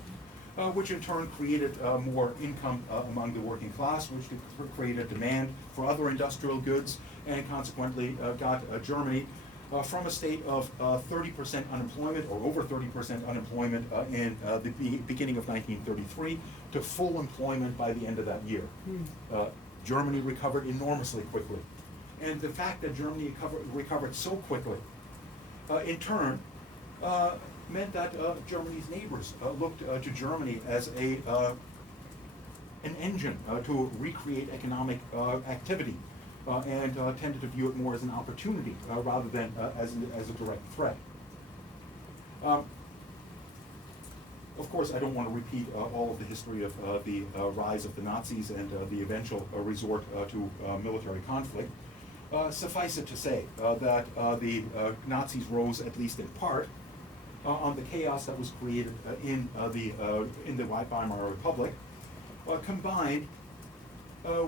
which in turn created more income among the working class, which created demand for other industrial goods, and consequently got Germany from a state of 30% unemployment, or over 30% unemployment in the beginning of 1933, to full employment by the end of that year. Germany recovered enormously quickly. And the fact that Germany recovered so quickly, in turn, meant that Germany's neighbors looked to Germany as an engine to recreate economic activity, and tended to view it more as an opportunity rather than as a direct threat. Of course, I don't want to repeat all of the history of the rise of the Nazis and the eventual resort to military conflict. Suffice it to say that the Nazis rose, at least in part, on the chaos that was created in the Weimar Republic, combined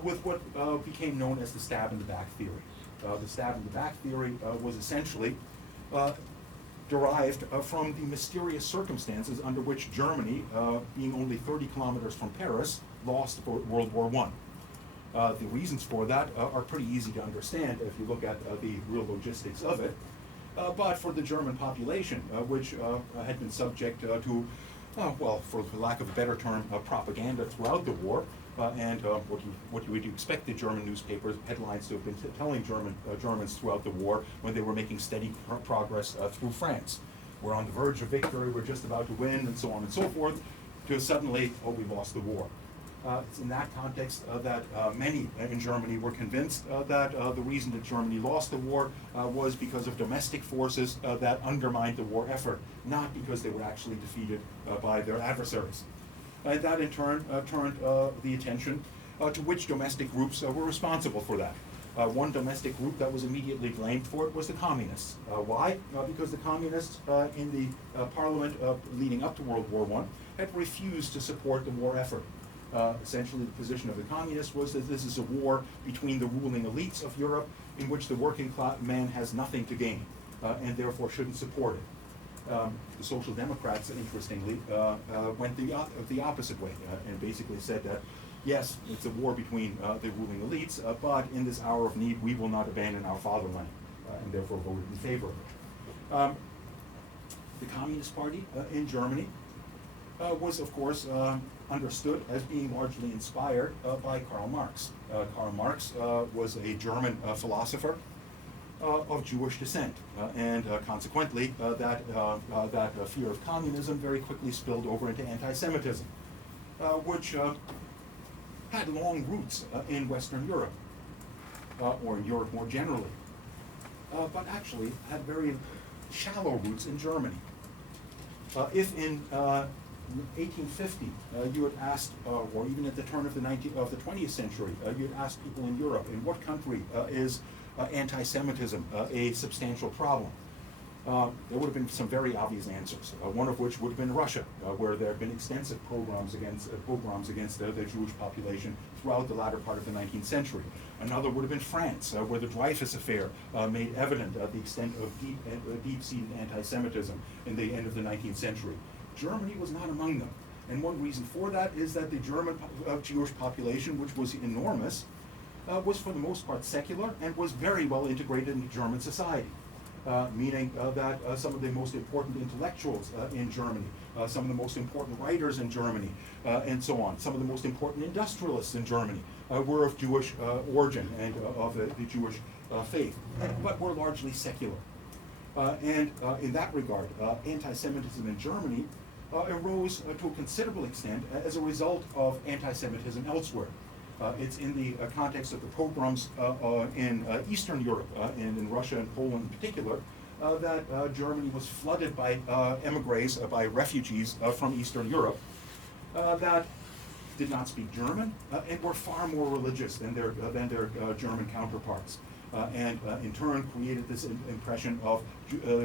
with what became known as the stab in the back theory. The stab in the back theory was essentially derived from the mysterious circumstances under which Germany, being only 30 kilometers from Paris, lost World War I. The reasons for that are pretty easy to understand if you look at the real logistics of it. But for the German population, which had been subject to, well, for lack of a better term, propaganda throughout the war, and what you would expect the German newspapers headlines to have been telling Germans throughout the war, when they were making steady progress through France. We're on the verge of victory, we're just about to win, and so on and so forth, to suddenly, oh, we lost the war. It's in that context that many in Germany were convinced that the reason that Germany lost the war was because of domestic forces that undermined the war effort, not because they were actually defeated by their adversaries. And that in turn turned the attention to which domestic groups were responsible for that. One domestic group that was immediately blamed for it was the communists. Why? Because the communists in the parliament leading up to World War I had refused to support the war effort. Essentially, the position of the communists was that this is a war between the ruling elites of Europe, in which the working class man has nothing to gain, and therefore shouldn't support it. The Social Democrats, interestingly, went the opposite way, and basically said that, yes, it's a war between the ruling elites, but in this hour of need, we will not abandon our fatherland, and therefore voted in favor of it. The Communist Party in Germany was, of course, understood as being largely inspired by Karl Marx. Karl Marx was a German philosopher of Jewish descent, and consequently, that fear of communism very quickly spilled over into anti-Semitism, which had long roots in Western Europe, or in Europe more generally, but actually had very shallow roots in Germany. If in 1850 you had asked, or even at the turn of the 20th century, you had asked people in Europe, in what country is anti-Semitism a substantial problem? There would have been some very obvious answers, one of which would have been Russia, where there have been extensive pogroms against the Jewish population throughout the latter part of the 19th century. Another would have been France, where the Dreyfus Affair made evident the extent of deep-seated anti-Semitism in the end of the 19th century. Germany was not among them. And one reason for that is that the German Jewish population, which was enormous, was for the most part secular and was very well integrated into German society. Meaning that some of the most important intellectuals in Germany, some of the most important writers in Germany, and so on, some of the most important industrialists in Germany were of Jewish origin and of the Jewish faith, but were largely secular. And in that regard, anti-Semitism in Germany arose to a considerable extent as a result of anti-Semitism elsewhere. It's in the context of the pogroms in Eastern Europe, and in Russia and Poland in particular, that Germany was flooded by emigres, by refugees from Eastern Europe that did not speak German and were far more religious than their German counterparts, and in turn created this impression of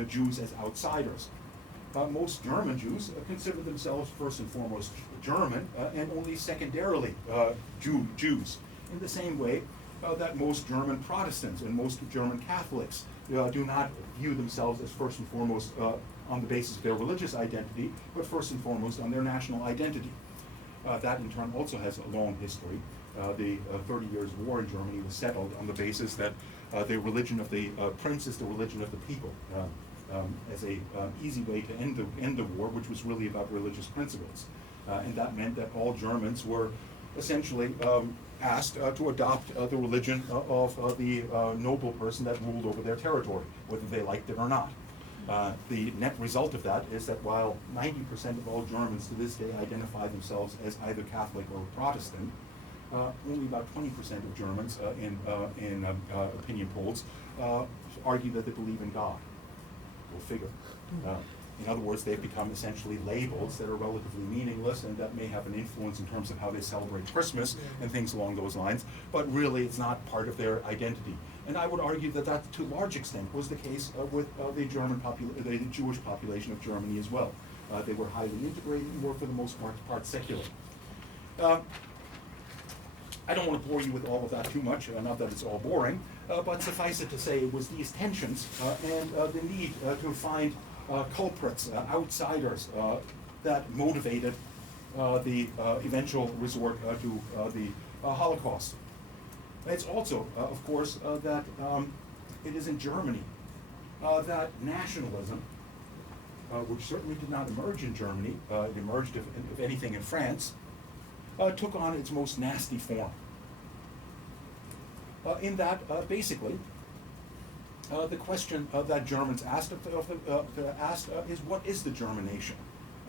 Jews as outsiders. Most German Jews consider themselves first and foremost German and only secondarily Jews, in the same way that most German Protestants and most German Catholics do not view themselves as first and foremost on the basis of their religious identity, but first and foremost on their national identity. That in turn also has a long history. The 30 Years' War in Germany was settled on the basis that the religion of the prince is the religion of the people. As a easy way to end the war, which was really about religious principles. And that meant that all Germans were essentially asked to adopt the religion of the noble person that ruled over their territory, whether they liked it or not. The net result of that is that while 90% of all Germans to this day identify themselves as either Catholic or Protestant, only about 20% of Germans in opinion polls argue that they believe in God. Go figure. In other words, they've become essentially labels that are relatively meaningless and that may have an influence in terms of how they celebrate Christmas and things along those lines, but really it's not part of their identity. And I would argue that that to a large extent was the case with the Jewish population of Germany as well. They were highly integrated and were for the most part secular. I don't want to bore you with all of that too much, not that it's all boring, but suffice it to say it was these tensions and the need to find culprits, outsiders, that motivated the eventual resort to the Holocaust. It's also, of course, that it is in Germany that nationalism, which certainly did not emerge in Germany, it emerged, if anything, in France, took on its most nasty form. In that, basically, the question that Germans asked is, what is the German nation?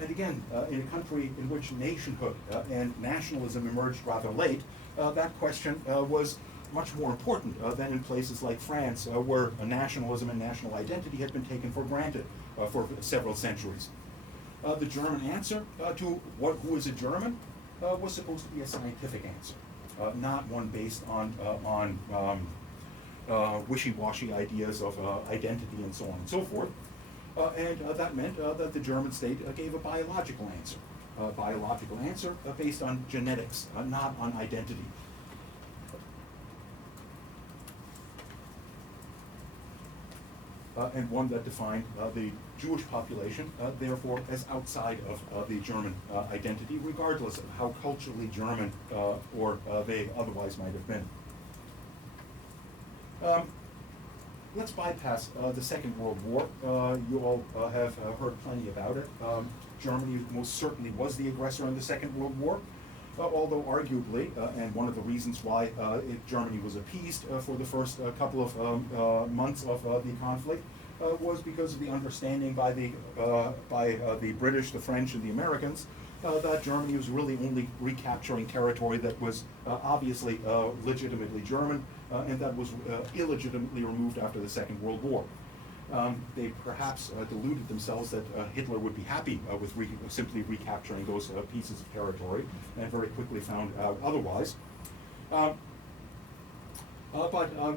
And again, in a country in which nationhood and nationalism emerged rather late, that question was much more important than in places like France, where nationalism and national identity had been taken for granted for several centuries. The German answer to who is a German was supposed to be a scientific answer, not one based on wishy-washy ideas of identity and so on and so forth. And that meant that the German state gave a biological answer based on genetics, not on identity. And one that defined the Jewish population, therefore, as outside of the German identity, regardless of how culturally German or they otherwise might have been. Let's bypass the Second World War. You all have heard plenty about it. Germany most certainly was the aggressor in the Second World War, although arguably, and one of the reasons why Germany was appeased for the first couple of months of the conflict was because of the understanding by the British, the French, and the Americans that Germany was really only recapturing territory that was obviously legitimately German and that was illegitimately removed after the Second World War. They perhaps deluded themselves that Hitler would be happy with simply recapturing those pieces of territory, and very quickly found out otherwise. But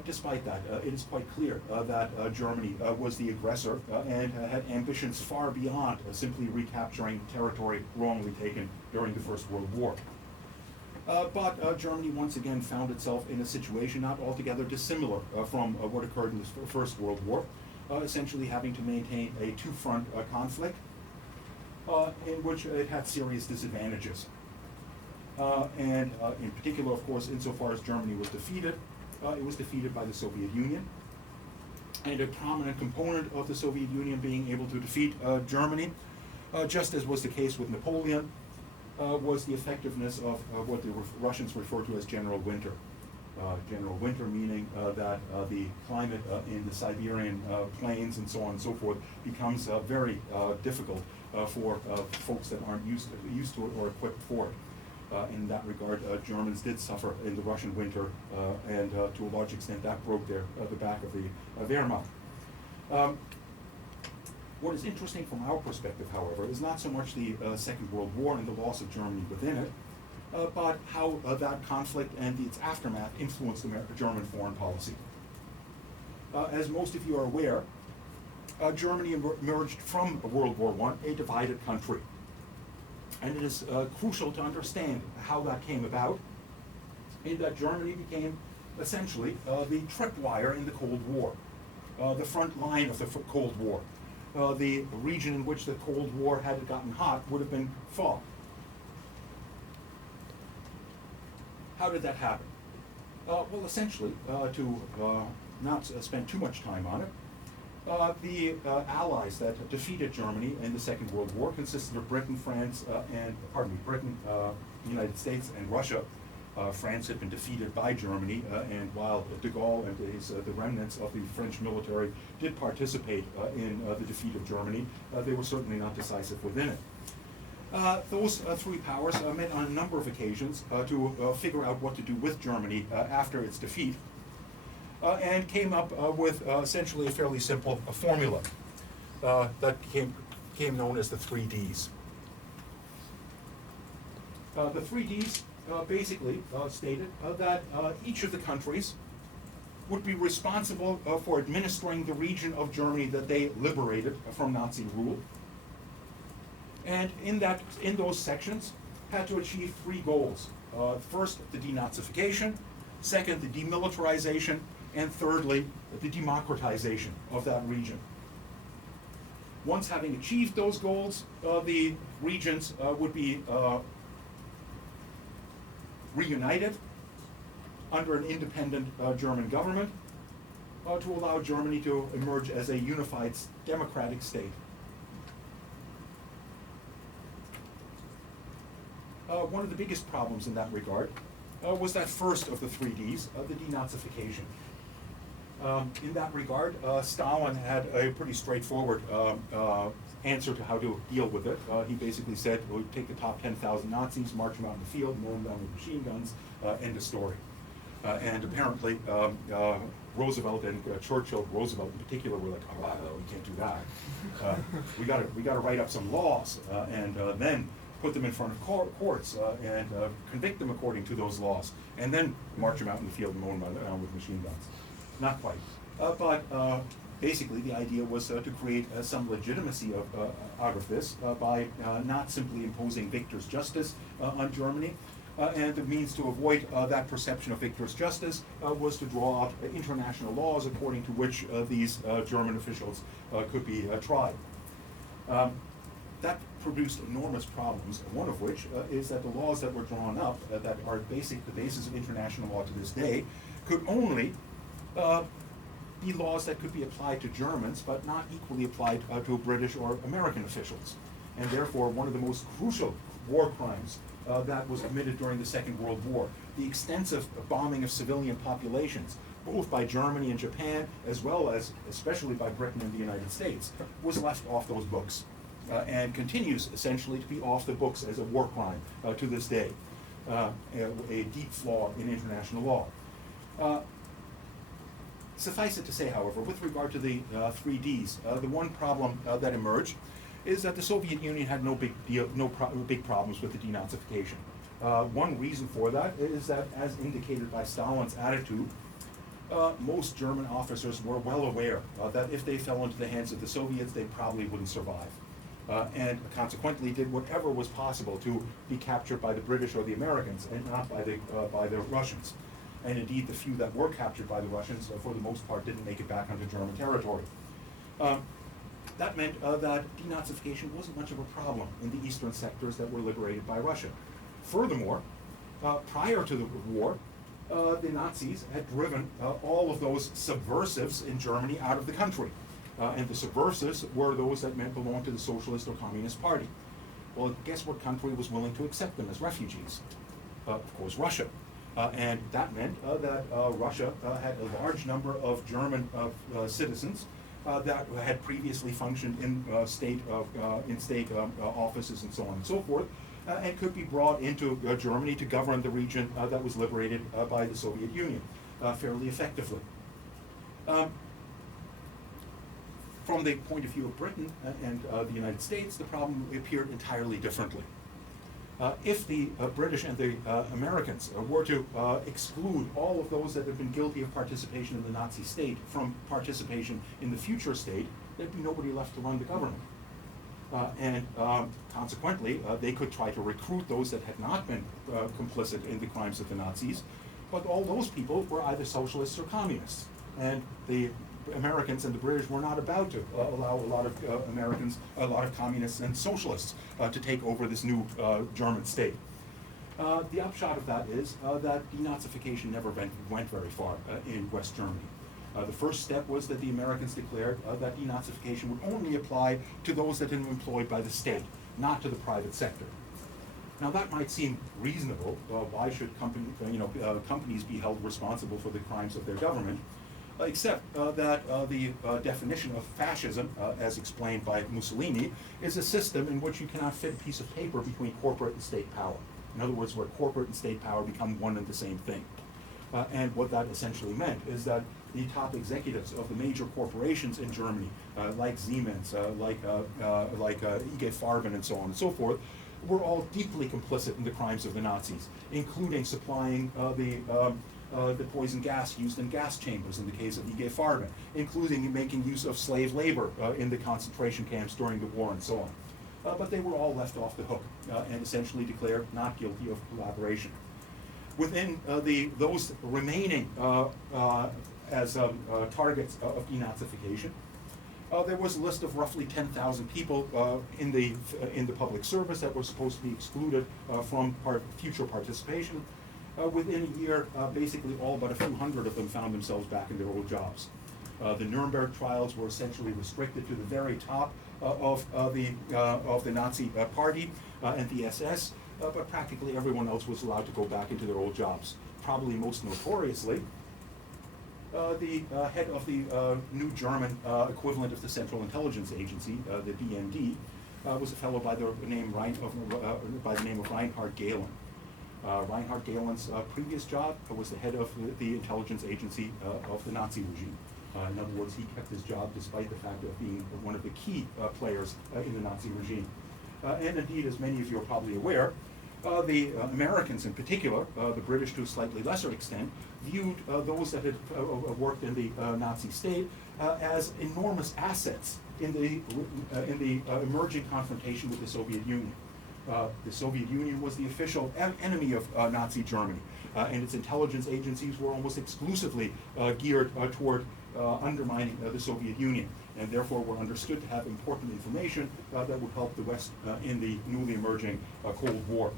despite that, it is quite clear that Germany was the aggressor and had ambitions far beyond simply recapturing territory wrongly taken during the First World War. But Germany once again found itself in a situation not altogether dissimilar from what occurred in the First World War, essentially having to maintain a two-front conflict in which it had serious disadvantages. And in particular, of course, insofar as Germany was defeated, it was defeated by the Soviet Union. And a prominent component of the Soviet Union being able to defeat Germany, just as was the case with Napoleon, was the effectiveness of what the Russians refer to as General Winter. General Winter meaning that the climate in the Siberian plains and so on and so forth becomes very difficult for folks that aren't used to it or equipped for it. In that regard, Germans did suffer in the Russian winter, and to a large extent that broke the back of the Wehrmacht. What is interesting from our perspective, however, is not so much the Second World War and the loss of Germany within it, but how that conflict and its aftermath influenced German foreign policy. As most of you are aware, Germany emerged from World War I a divided country. And it is crucial to understand how that came about, in that Germany became essentially the tripwire in the Cold War, the front line of the Cold War. The region in which the Cold War, had it gotten hot, would have been fought. How did that happen? Well, essentially, to not spend too much time on it, the allies that defeated Germany in the Second World War consisted of Britain, Britain, the United States, and Russia. France had been defeated by Germany, and while de Gaulle and the remnants of the French military did participate in the defeat of Germany, they were certainly not decisive within it. Those three powers met on a number of occasions to figure out what to do with Germany after its defeat. And came up with essentially a fairly simple formula that became known as the 3 Ds. The 3 Ds basically stated that each of the countries would be responsible for administering the region of Germany that they liberated from Nazi rule. And in those sections had to achieve 3 goals. First, the denazification. Second, the demilitarization. And thirdly, the democratization of that region. Once having achieved those goals, the regions would be reunited under an independent German government to allow Germany to emerge as a unified democratic state. One of the biggest problems in that regard was that first of the 3 Ds, the denazification. In that regard, Stalin had a pretty straightforward answer to how to deal with it. He basically said, we'll take the top 10,000 Nazis, march them out in the field, mow them down with machine guns, end of story. And apparently, Roosevelt and Churchill, Roosevelt in particular, were like, oh, we can't do that. We got to write up some laws and then put them in front of courts and convict them according to those laws, and then march them out in the field and mow them down with machine guns. Not quite. But basically the idea was to create some legitimacy out of this by not simply imposing victor's justice on Germany. And the means to avoid that perception of victor's justice was to draw up international laws according to which these German officials could be tried. That produced enormous problems, one of which is that the laws that were drawn up, that are the basis of international law to this day, could only be laws that could be applied to Germans, but not equally applied to British or American officials. And therefore, one of the most crucial war crimes that was committed during the Second World War, the extensive bombing of civilian populations, both by Germany and Japan, as well as especially by Britain and the United States, was left off those books and continues essentially to be off the books as a war crime to this day, a deep flaw in international law. Suffice it to say, however, with regard to the three Ds, the one problem that emerged is that the Soviet Union had no big problems with the denazification. One reason for that is that, as indicated by Stalin's attitude, most German officers were well aware that if they fell into the hands of the Soviets, they probably wouldn't survive. And consequently did whatever was possible to be captured by the British or the Americans and not by the Russians. And indeed, the few that were captured by the Russians, for the most part, didn't make it back onto German territory. That meant that denazification wasn't much of a problem in the eastern sectors that were liberated by Russia. Furthermore, prior to the war, the Nazis had driven all of those subversives in Germany out of the country. And the subversives were those that belonged to the Socialist or Communist Party. Well, guess what country was willing to accept them as refugees? Of course, Russia. And that meant that Russia had a large number of German citizens that had previously functioned in state offices and so on and so forth, and could be brought into Germany to govern the region that was liberated by the Soviet Union fairly effectively. From the point of view of Britain and the United States, the problem appeared entirely differently. If the British and the Americans were to exclude all of those that had been guilty of participation in the Nazi state from participation in the future state, there'd be nobody left to run the government. Consequently, they could try to recruit those that had not been complicit in the crimes of the Nazis, but all those people were either socialists or communists. And the Americans and the British were not about to allow a lot of Americans, a lot of communists and socialists to take over this new German state. The upshot of that is that denazification never went very far in West Germany. The first step was that the Americans declared that denazification would only apply to those that had been employed by the state, not to the private sector. Now that might seem reasonable. Why should companies be held responsible for the crimes of their government? Except that the definition of fascism, as explained by Mussolini, is a system in which you cannot fit a piece of paper between corporate and state power. In other words, where corporate and state power become one and the same thing. And what that essentially meant is that the top executives of the major corporations in Germany, like Siemens, like IG Farben, and so on and so forth, were all deeply complicit in the crimes of the Nazis, including supplying the poison gas used in gas chambers in the case of IG Farben, including making use of slave labor in the concentration camps during the war and so on. But they were all left off the hook and essentially declared not guilty of collaboration. Within those remaining as targets of denazification, there was a list of roughly 10,000 people in the public service that were supposed to be excluded from future participation. Within a year, basically all but a few hundred of them found themselves back in their old jobs. The Nuremberg trials were essentially restricted to the very top of the Nazi party and the SS, but practically everyone else was allowed to go back into their old jobs. Probably most notoriously, the head of the new German equivalent of the Central Intelligence Agency, the BND, was a fellow by the name of Reinhard Gehlen. Reinhard Gehlen's previous job was the head of the intelligence agency of the Nazi regime. In other words, he kept his job despite the fact of being one of the key players in the Nazi regime. And indeed, as many of you are probably aware, the Americans in particular, the British to a slightly lesser extent, viewed those that had worked in the Nazi state as enormous assets in the emerging confrontation with the Soviet Union. The Soviet Union was the official enemy of Nazi Germany, and its intelligence agencies were almost exclusively geared toward undermining the Soviet Union, and therefore were understood to have important information that would help the West in the newly emerging Cold War.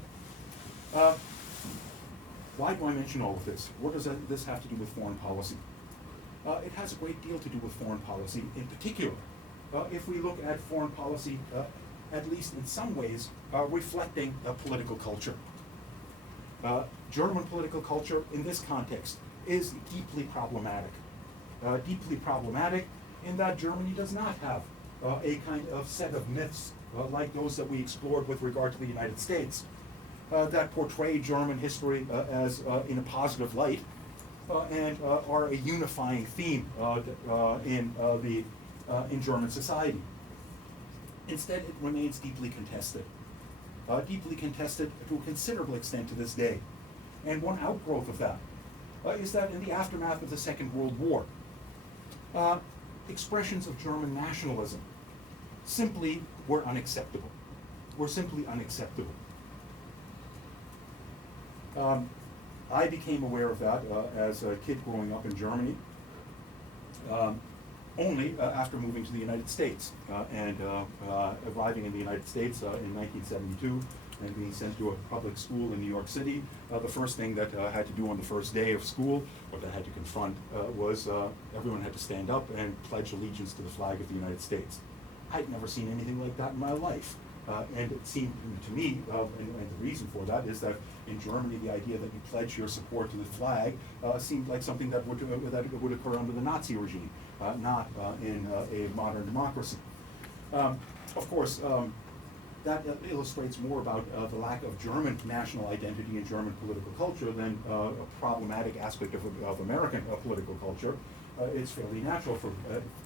Why do I mention all of this? What does this have to do with foreign policy? It has a great deal to do with foreign policy, in particular, if we look at foreign policy at least in some ways, reflecting political culture. German political culture, in this context, is deeply problematic. Deeply problematic in that Germany does not have a kind of set of myths like those that we explored with regard to the United States that portray German history as in a positive light, and are a unifying theme in German society. Instead, it remains deeply contested to a considerable extent to this day. And one outgrowth of that is that in the aftermath of the Second World War, expressions of German nationalism simply were unacceptable, I became aware of that as a kid growing up in Germany, only after moving to the United States and arriving in the United States in 1972 and being sent to a public school in New York City. The first thing that I had to do on the first day of school, what I had to confront, was everyone had to stand up and pledge allegiance to the flag of the United States. I'd never seen anything like that in my life. And it seemed to me, and the reason for that is that in Germany, the idea that you pledge your support to the flag seemed like something that would occur under the Nazi regime, not in a modern democracy. Of course, that illustrates more about the lack of German national identity and German political culture than a problematic aspect of American political culture. It's fairly natural for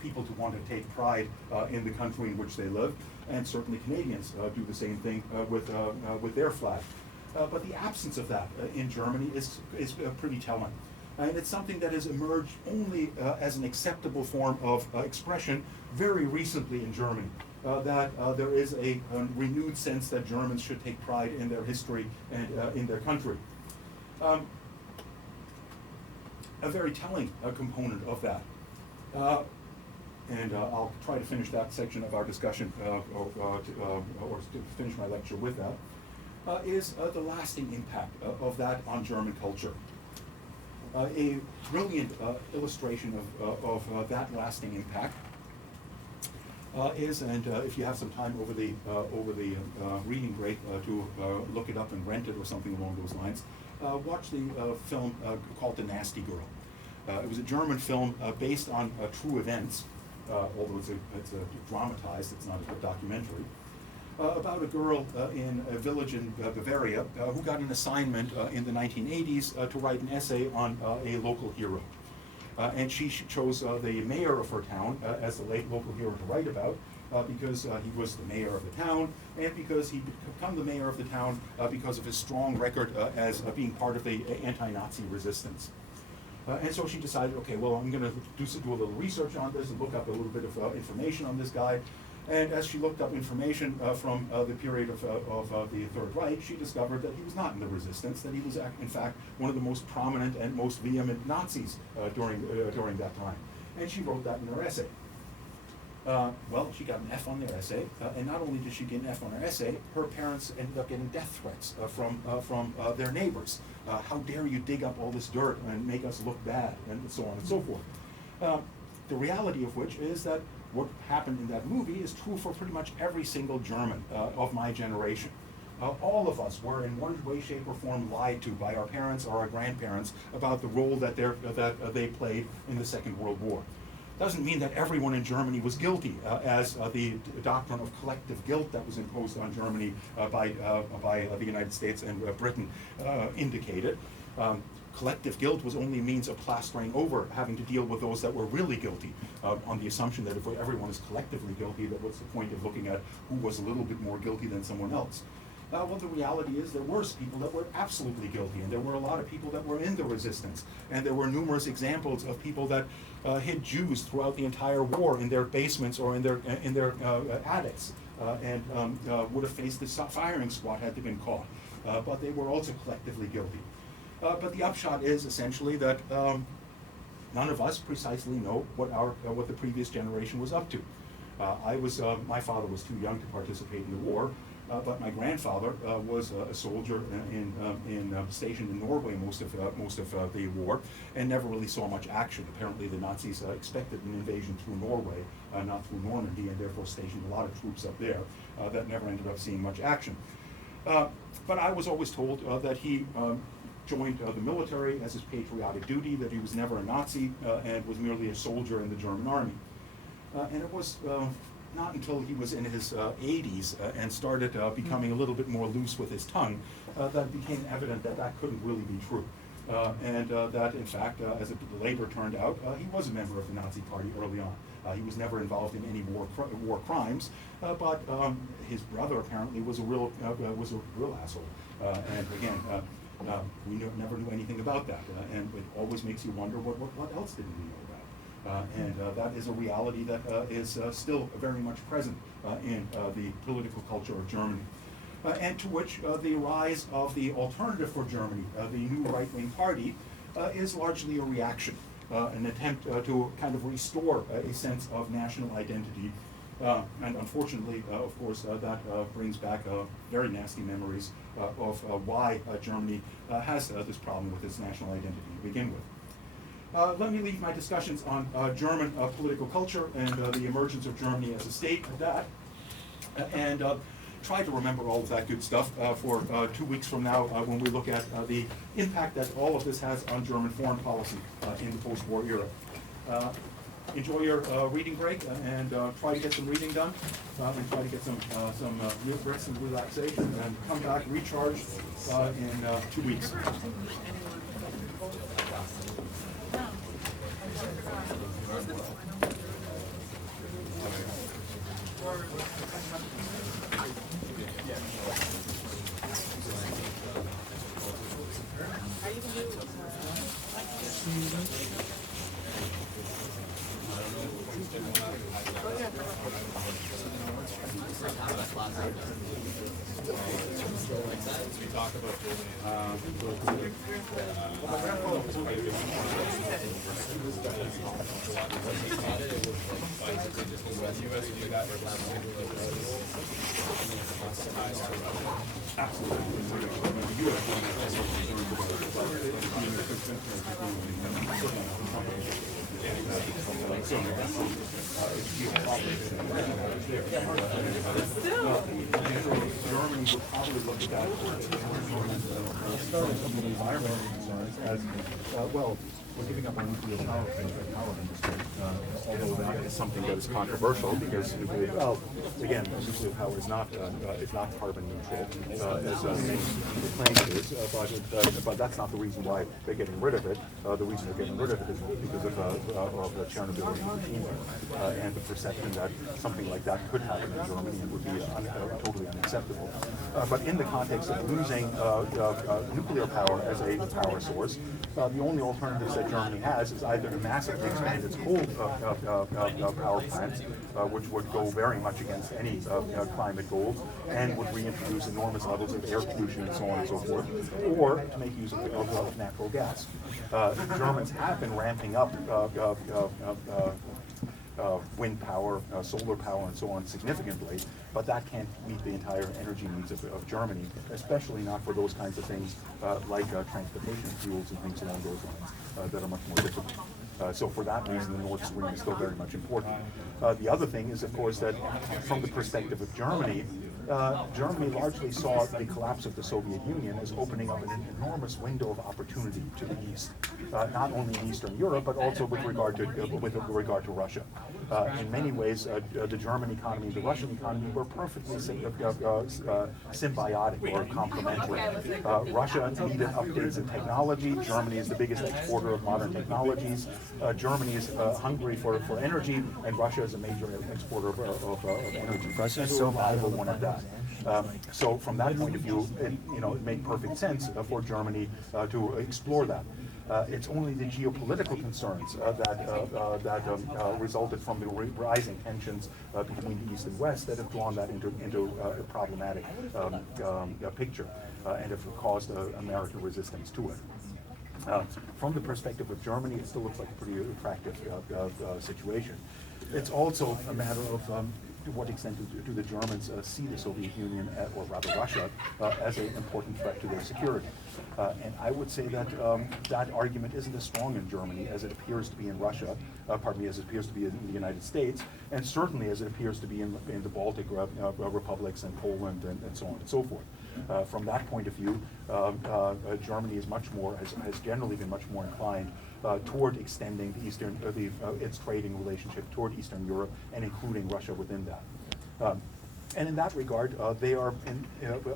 people to want to take pride in the country in which they live, and certainly Canadians do the same thing with their flag. But the absence of that in Germany is pretty telling. And it's something that has emerged only as an acceptable form of expression very recently in Germany. That there is a renewed sense that Germans should take pride in their history and in their country. A very telling component of that, and I'll try to finish that section of our discussion, or to finish my lecture with that, is the lasting impact of that on German culture. A brilliant illustration of that lasting impact is, and if you have some time over the reading break to look it up and rent it or something along those lines, watch the film called The Nasty Girl. It was a German film based on true events, although it's dramatized, it's not a documentary, about a girl in a village in Bavaria who got an assignment in the 1980s to write an essay on a local hero. And she chose the mayor of her town as the local hero to write about because he was the mayor of the town, and because he became the mayor of the town because of his strong record as being part of the anti-Nazi resistance. And so she decided, okay, well, I'm going to do a little research on this and look up a little bit of information on this guy. And as she looked up information from the period of the Third Reich, she discovered that he was not in the resistance, that he was in fact one of the most prominent and most vehement Nazis during that time. And she wrote that in her essay. Well, she got an F on their essay, and not only did she get an F on her essay, her parents ended up getting death threats from their neighbors. How dare you dig up all this dirt and make us look bad, and so on and so forth. The reality of which is that what happened in that movie is true for pretty much every single German of my generation. All of us were in one way, shape, or form lied to by our parents or our grandparents about the role that they played in the Second World War. Doesn't mean that everyone in Germany was guilty, as the doctrine of collective guilt that was imposed on Germany by the United States and Britain indicated. Collective guilt was only a means of plastering over having to deal with those that were really guilty, on the assumption that if everyone is collectively guilty, then what's the point of looking at who was a little bit more guilty than someone else? Well, the reality is there were people that were absolutely guilty, and there were a lot of people that were in the resistance, and there were numerous examples of people that hid Jews throughout the entire war in their basements or in their attics, and would have faced the firing squad had they been caught, but they were also collectively guilty. But the upshot is essentially that none of us precisely know what the previous generation was up to. My father was too young to participate in the war, but my grandfather was a soldier stationed in Norway most of the war, and never really saw much action. Apparently, the Nazis expected an invasion through Norway, not through Normandy, and therefore stationed a lot of troops up there that never ended up seeing much action. But I was always told that he joined the military as his patriotic duty, that he was never a Nazi and was merely a soldier in the German army. And it was not until he was in his 80s and started becoming a little bit more loose with his tongue that it became evident that that couldn't really be true. and that in fact, as it later turned out, he was a member of the Nazi Party early on. He was never involved in any war crimes, but his brother apparently was a real asshole. And again, we never knew anything about that, and it always makes you wonder what else did we know about. And that is a reality that is still very much present in the political culture of Germany. And to which the rise of the alternative for Germany, the new right-wing party, is largely a reaction, an attempt to kind of restore a sense of national identity. And unfortunately, of course, that brings back very nasty memories of why Germany has this problem with its national identity to begin with. Let me leave my discussions on German political culture and the emergence of Germany as a state at that, and try to remember all of that good stuff for 2 weeks from now when we look at the impact that all of this has on German foreign policy in the post-war era. Enjoy your reading break and try to get some reading done and try to get some rest and relaxation, and come back recharged in 2 weeks. Germany would probably look at that environmental concerns as well. We're giving up our nuclear power industry, although that is something that is controversial because, well, again, nuclear power is not carbon neutral as many people claim it is, but that's not the reason why they're getting rid of it. The reason they're getting rid of it is because of the Chernobyl and Fukushima and the perception that something like that could happen in Germany and would be totally unacceptable. But in the context of losing nuclear power as a power source, the only alternatives that Germany has is either to massively expand its coal power plants, which would go very much against any climate goals and would reintroduce enormous levels of air pollution and so on and so forth, or to make use of natural gas. The Germans have been ramping up wind power, solar power, and so on significantly, but that can't meet the entire energy needs of Germany, especially not for those kinds of things like transportation fuels and things along those lines that are much more difficult. So for that reason, the Nord Stream is still very much important. The other thing is, of course, that from the perspective of Germany, Germany largely saw the collapse of the Soviet Union as opening up an enormous window of opportunity to the east, not only in Eastern Europe, but also with regard to Russia. In many ways, the German economy and the Russian economy were perfectly symbiotic or complementary. Russia needed updates in technology. Germany is the biggest exporter of modern technologies. Germany is hungry for energy, and Russia is a major exporter of energy. Russia is so valuable one of that. So from that point of view, it made perfect sense for Germany to explore that. It's only the geopolitical concerns that resulted from the rising tensions between the East and West that have drawn that into a problematic picture and have caused American resistance to it. From the perspective of Germany, it still looks like a pretty attractive situation. It's also a matter of to what extent do the Germans see the Soviet Union, or rather Russia, as an important threat to their security. And I would say that that argument isn't as strong in Germany as it appears to be in Russia, as it appears to be in the United States, and certainly as it appears to be in the Baltic republics and Poland and so on and so forth. From that point of view, Germany is has generally been much more inclined toward extending its trading relationship toward Eastern Europe and including Russia within that. And in that regard, they are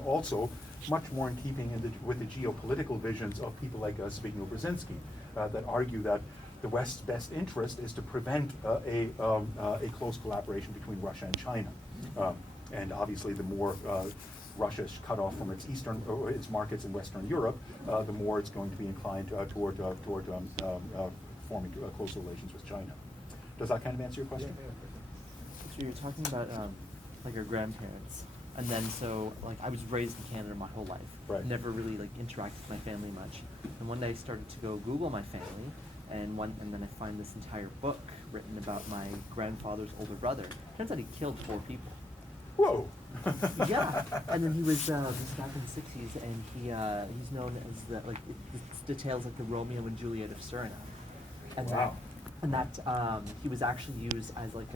also much more in keeping with the geopolitical visions of people like Zbigniew Brzezinski, that argue that the West's best interest is to prevent a close collaboration between Russia and China. And obviously, the more Russia is cut off from its its markets in Western Europe, the more it's going to be inclined toward forming close relations with China. Does that kind of answer your question? So you're talking about like your grandparents, and then so like I was raised in Canada my whole life. Right. Never really like interacted with my family much. And one day I started to go Google my family, and then I find this entire book written about my grandfather's older brother. Turns out he killed 4 people. Whoa! Yeah, and then he was back in the '60s, and he's known as the it details like the Romeo and Juliet of Suriname. And Wow. that he was actually used as like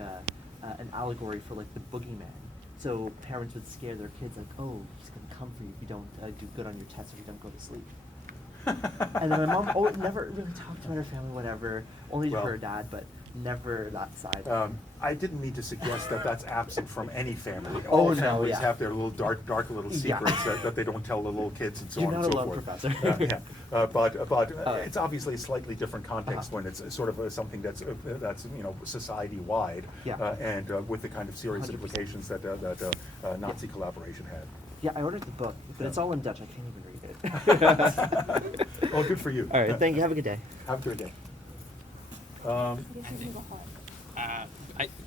an allegory for like the boogeyman. So parents would scare their kids like, oh, he's gonna come for you if you don't do good on your tests or you don't go to sleep. And then my mom never really talked about her family, whatever. Only to Well, her dad, but never that side. I didn't mean to suggest that that's absent from any family. Oh, All no, families yeah. have their little dark little Yeah. secrets that they don't tell the little kids and so You're on not and so alone, forth. Professor. Yeah, but it's obviously a slightly different context when it's sort of something that's society wide, Yeah. and with the kind of serious 100%. implications that Nazi collaboration had. Yeah, I ordered the book, but it's all in Dutch. I can't even read it. Oh, good for you. All right, thank you. Have a good day. Have a good day.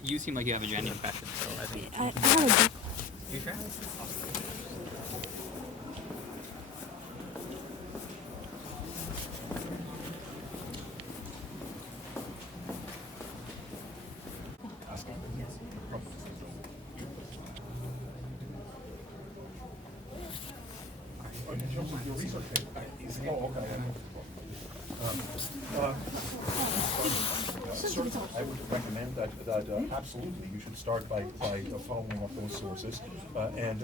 You seem like you have a genuine passion, so I think. I have a book. You sure? Certainly, I would recommend that absolutely you should start by following up those sources, and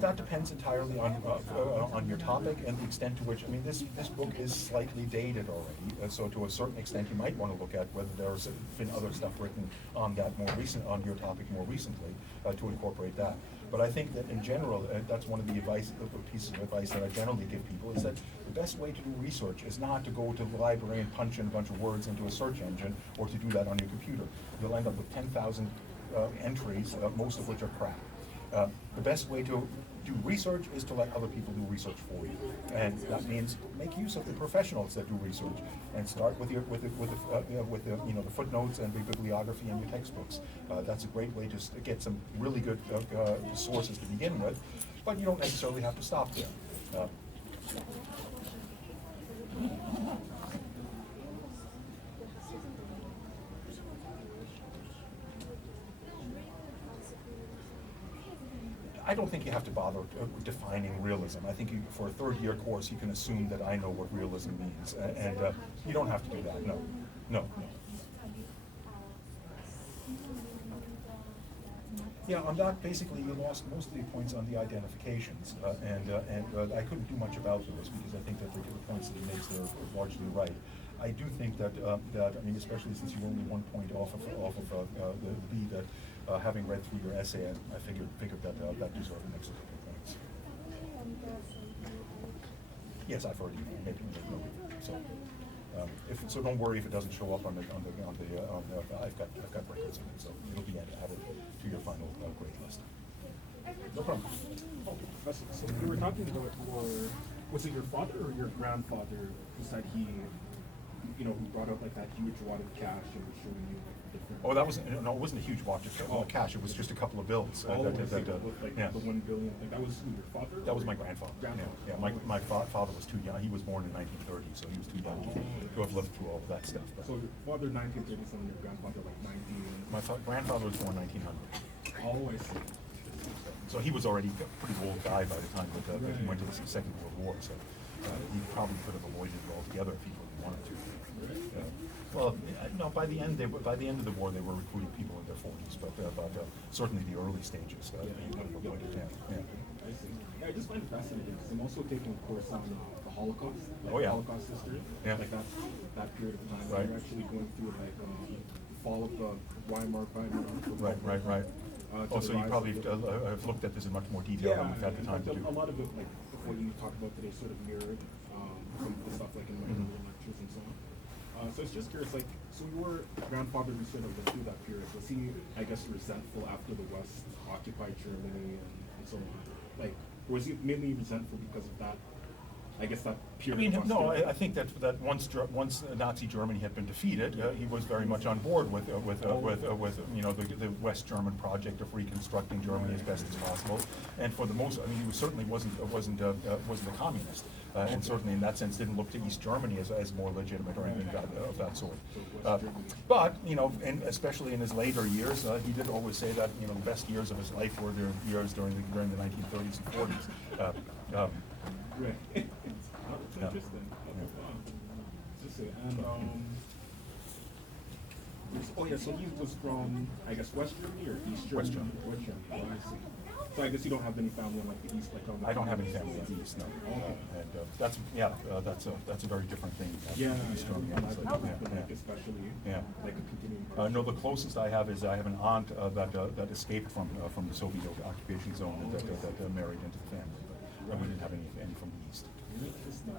that depends entirely on your topic and the extent to which, I mean, this book is slightly dated already, so to a certain extent you might want to look at whether there's been other stuff written on on your topic more recently, to incorporate that. But I think that in general, that's one of the pieces of advice that I generally give people, is that the best way to do research is not to go to the library and punch in a bunch of words into a search engine, or to do that on your computer. You'll end up with 10,000 entries, most of which are crap. The best way to do research is to let other people do research for you, and that means make use of the professionals that do research, and start with the footnotes and the bibliography in your textbooks. That's a great way to get some really good sources to begin with, but you don't necessarily have to stop there. I don't think you have to bother defining realism. I think for a third-year course, you can assume that I know what realism means, and you don't have to do that. No. Yeah, on that, basically, you lost most of the points on the identifications, and I couldn't do much about those because I think that the points that he makes there are largely right. I do think that I mean, especially since you're only 1 point off of the B, that having read through your essay, I figured that deserved an extra couple of points. Yes, I've already made note of it. So don't worry if it doesn't show up on the I've got records of it, so it'll be added to your final grade list. No problem. So we were talking about was it your father or your grandfather who said who brought up like that huge wad of cash and was showing you like the different. Oh, it wasn't a huge wad of cash. It was just a couple of bills. The 1 billion. Like that was who, your father? That was my grandfather. Yeah. My father was too young. He was born in 1930, so he was too young to have lived through all of that stuff. But So your father 1937, your grandfather like 19. my grandfather was born 1900. Oh, I see. So he was already a pretty old guy by the time that he went to the Second World War. So he probably could have avoided it altogether if he really wanted to. Well, no. By the end of the war, they were recruiting people in their 40s, but certainly the early stages, he would have avoided that. Yeah. I see. Yeah, I just find it fascinating because I'm also taking a course on the Holocaust, like Oh, yeah. Holocaust history, Yeah. like that period of time. Right. We're actually going through like the fall of the Weimar. Right. to Oh, the so you rise probably of the- have looked at this in much more detail Yeah, than we've had the in time fact, to do. a lot of it, like what you talked about today, sort of mirrored some of the stuff like in my Mhm. earlier lectures and so on. So it's just curious, like, so your grandfather who sort of lived through that period, was he, I guess, resentful after the West occupied Germany and so on? Like, or was he mainly resentful because of that? I guess that I period. mean, of no, hostility? I think that once Nazi Germany had been defeated, he was very much on board with you know the West German project of reconstructing Germany as best as possible. And for the most, I mean, he certainly wasn't a communist, and certainly in that sense didn't look to East Germany as more legitimate or anything of that sort. But you know, and especially in his later years, he did always say that you know the best years of his life were the years during the 1930s and 40s. Right. That's Yeah. interesting. Let's see. And oh yeah, so he was from, I guess, West Germany or East Germany? West Germany. West Germany. Oh, I see. So I guess you don't have any family in like the East, like on the. I don't have any family in the East, no. Okay. And that's a very different thing. Yeah, East Germany, yeah, obviously. like especially Yeah. like a continuing. No, the closest I have is I have an aunt that escaped from the Soviet occupation zone and that married into the family. But we didn't have any from the East. Interesting.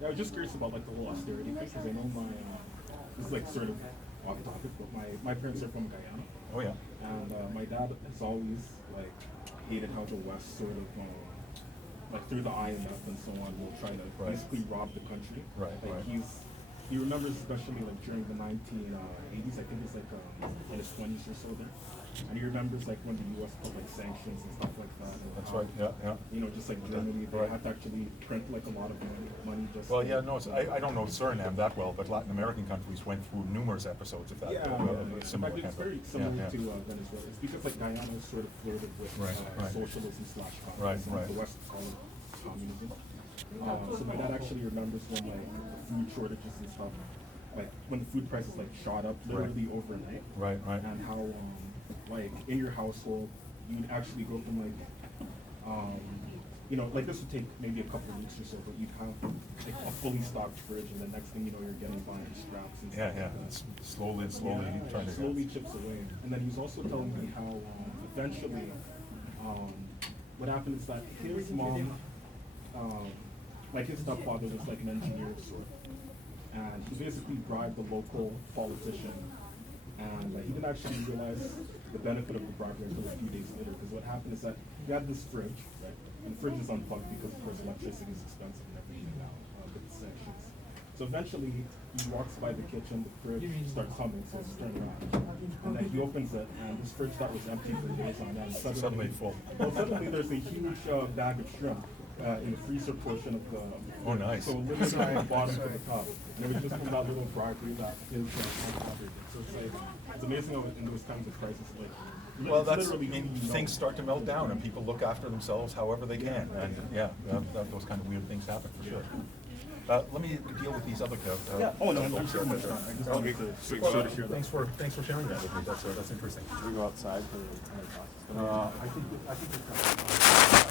Yeah, I was just curious about like the whole austerity thing because I know my this is like sort of off topic, but my parents are from Guyana, Oh, yeah. and my dad has always like hated how the West sort of like through the IMF and so on will try to Right. basically rob the country. Right, Like right. he remembers especially like during the 1980s, I think it's like in his 20s or so there. And he remembers like when the U.S. put like sanctions and stuff like that. And That's how, right, yeah. You know, just like Germany, they Right. had to actually print like a lot of money just. Well, yeah, no, I don't know Suriname that well, but Latin American countries went through numerous episodes of that. Yeah, Similar in fact, it's kind of- very similar yeah, yeah. to Venezuela. It's because like Guyana is sort of flirted with Right, right. socialism / communism. Right, right. The West call it communism. So my dad actually remembers when like the food shortages and stuff, like when the food prices like shot up literally overnight. Right, right. And how like in your household you'd actually go from like you know, like this would take maybe a couple of weeks or so, but you'd have like a fully stocked fridge, and the next thing you know, you're getting by in scraps and Yeah, stuff. yeah. like that. It's slowly Yeah, trying it to. slowly chips away. And then he was also telling me how eventually what happened is that his mom, like his stepfather was like an engineer of sorts, and he basically bribed the local politician, and he didn't actually realize the benefit of the bribery until a few days later, because what happened is that he had this fridge, right, and the fridge is unplugged because of course electricity is expensive and everything now with the sanctions. So eventually he walks by the kitchen, the fridge starts humming, so it's turned around. And then he opens it, and this fridge that was empty for days on end Suddenly full. Well, suddenly there's a huge bag of shrimp in the freezer portion of the. Oh, nice. So literally from the bottom to the top. And it was just from that little bribery that his grandfather did. So it's like, it's amazing how in those kinds of crises, like. Well, it's that's, I literally mean, who you know. things start to melt down and people look after themselves however they can. And yeah, those kind of weird things happen for sure. Let me deal with these other. Yeah. Oh, no, I'm folks sure here. much time. I just Well, wanted to well, sort of share that. thanks for sharing that with me. That's interesting. We go outside for the talk. I think it's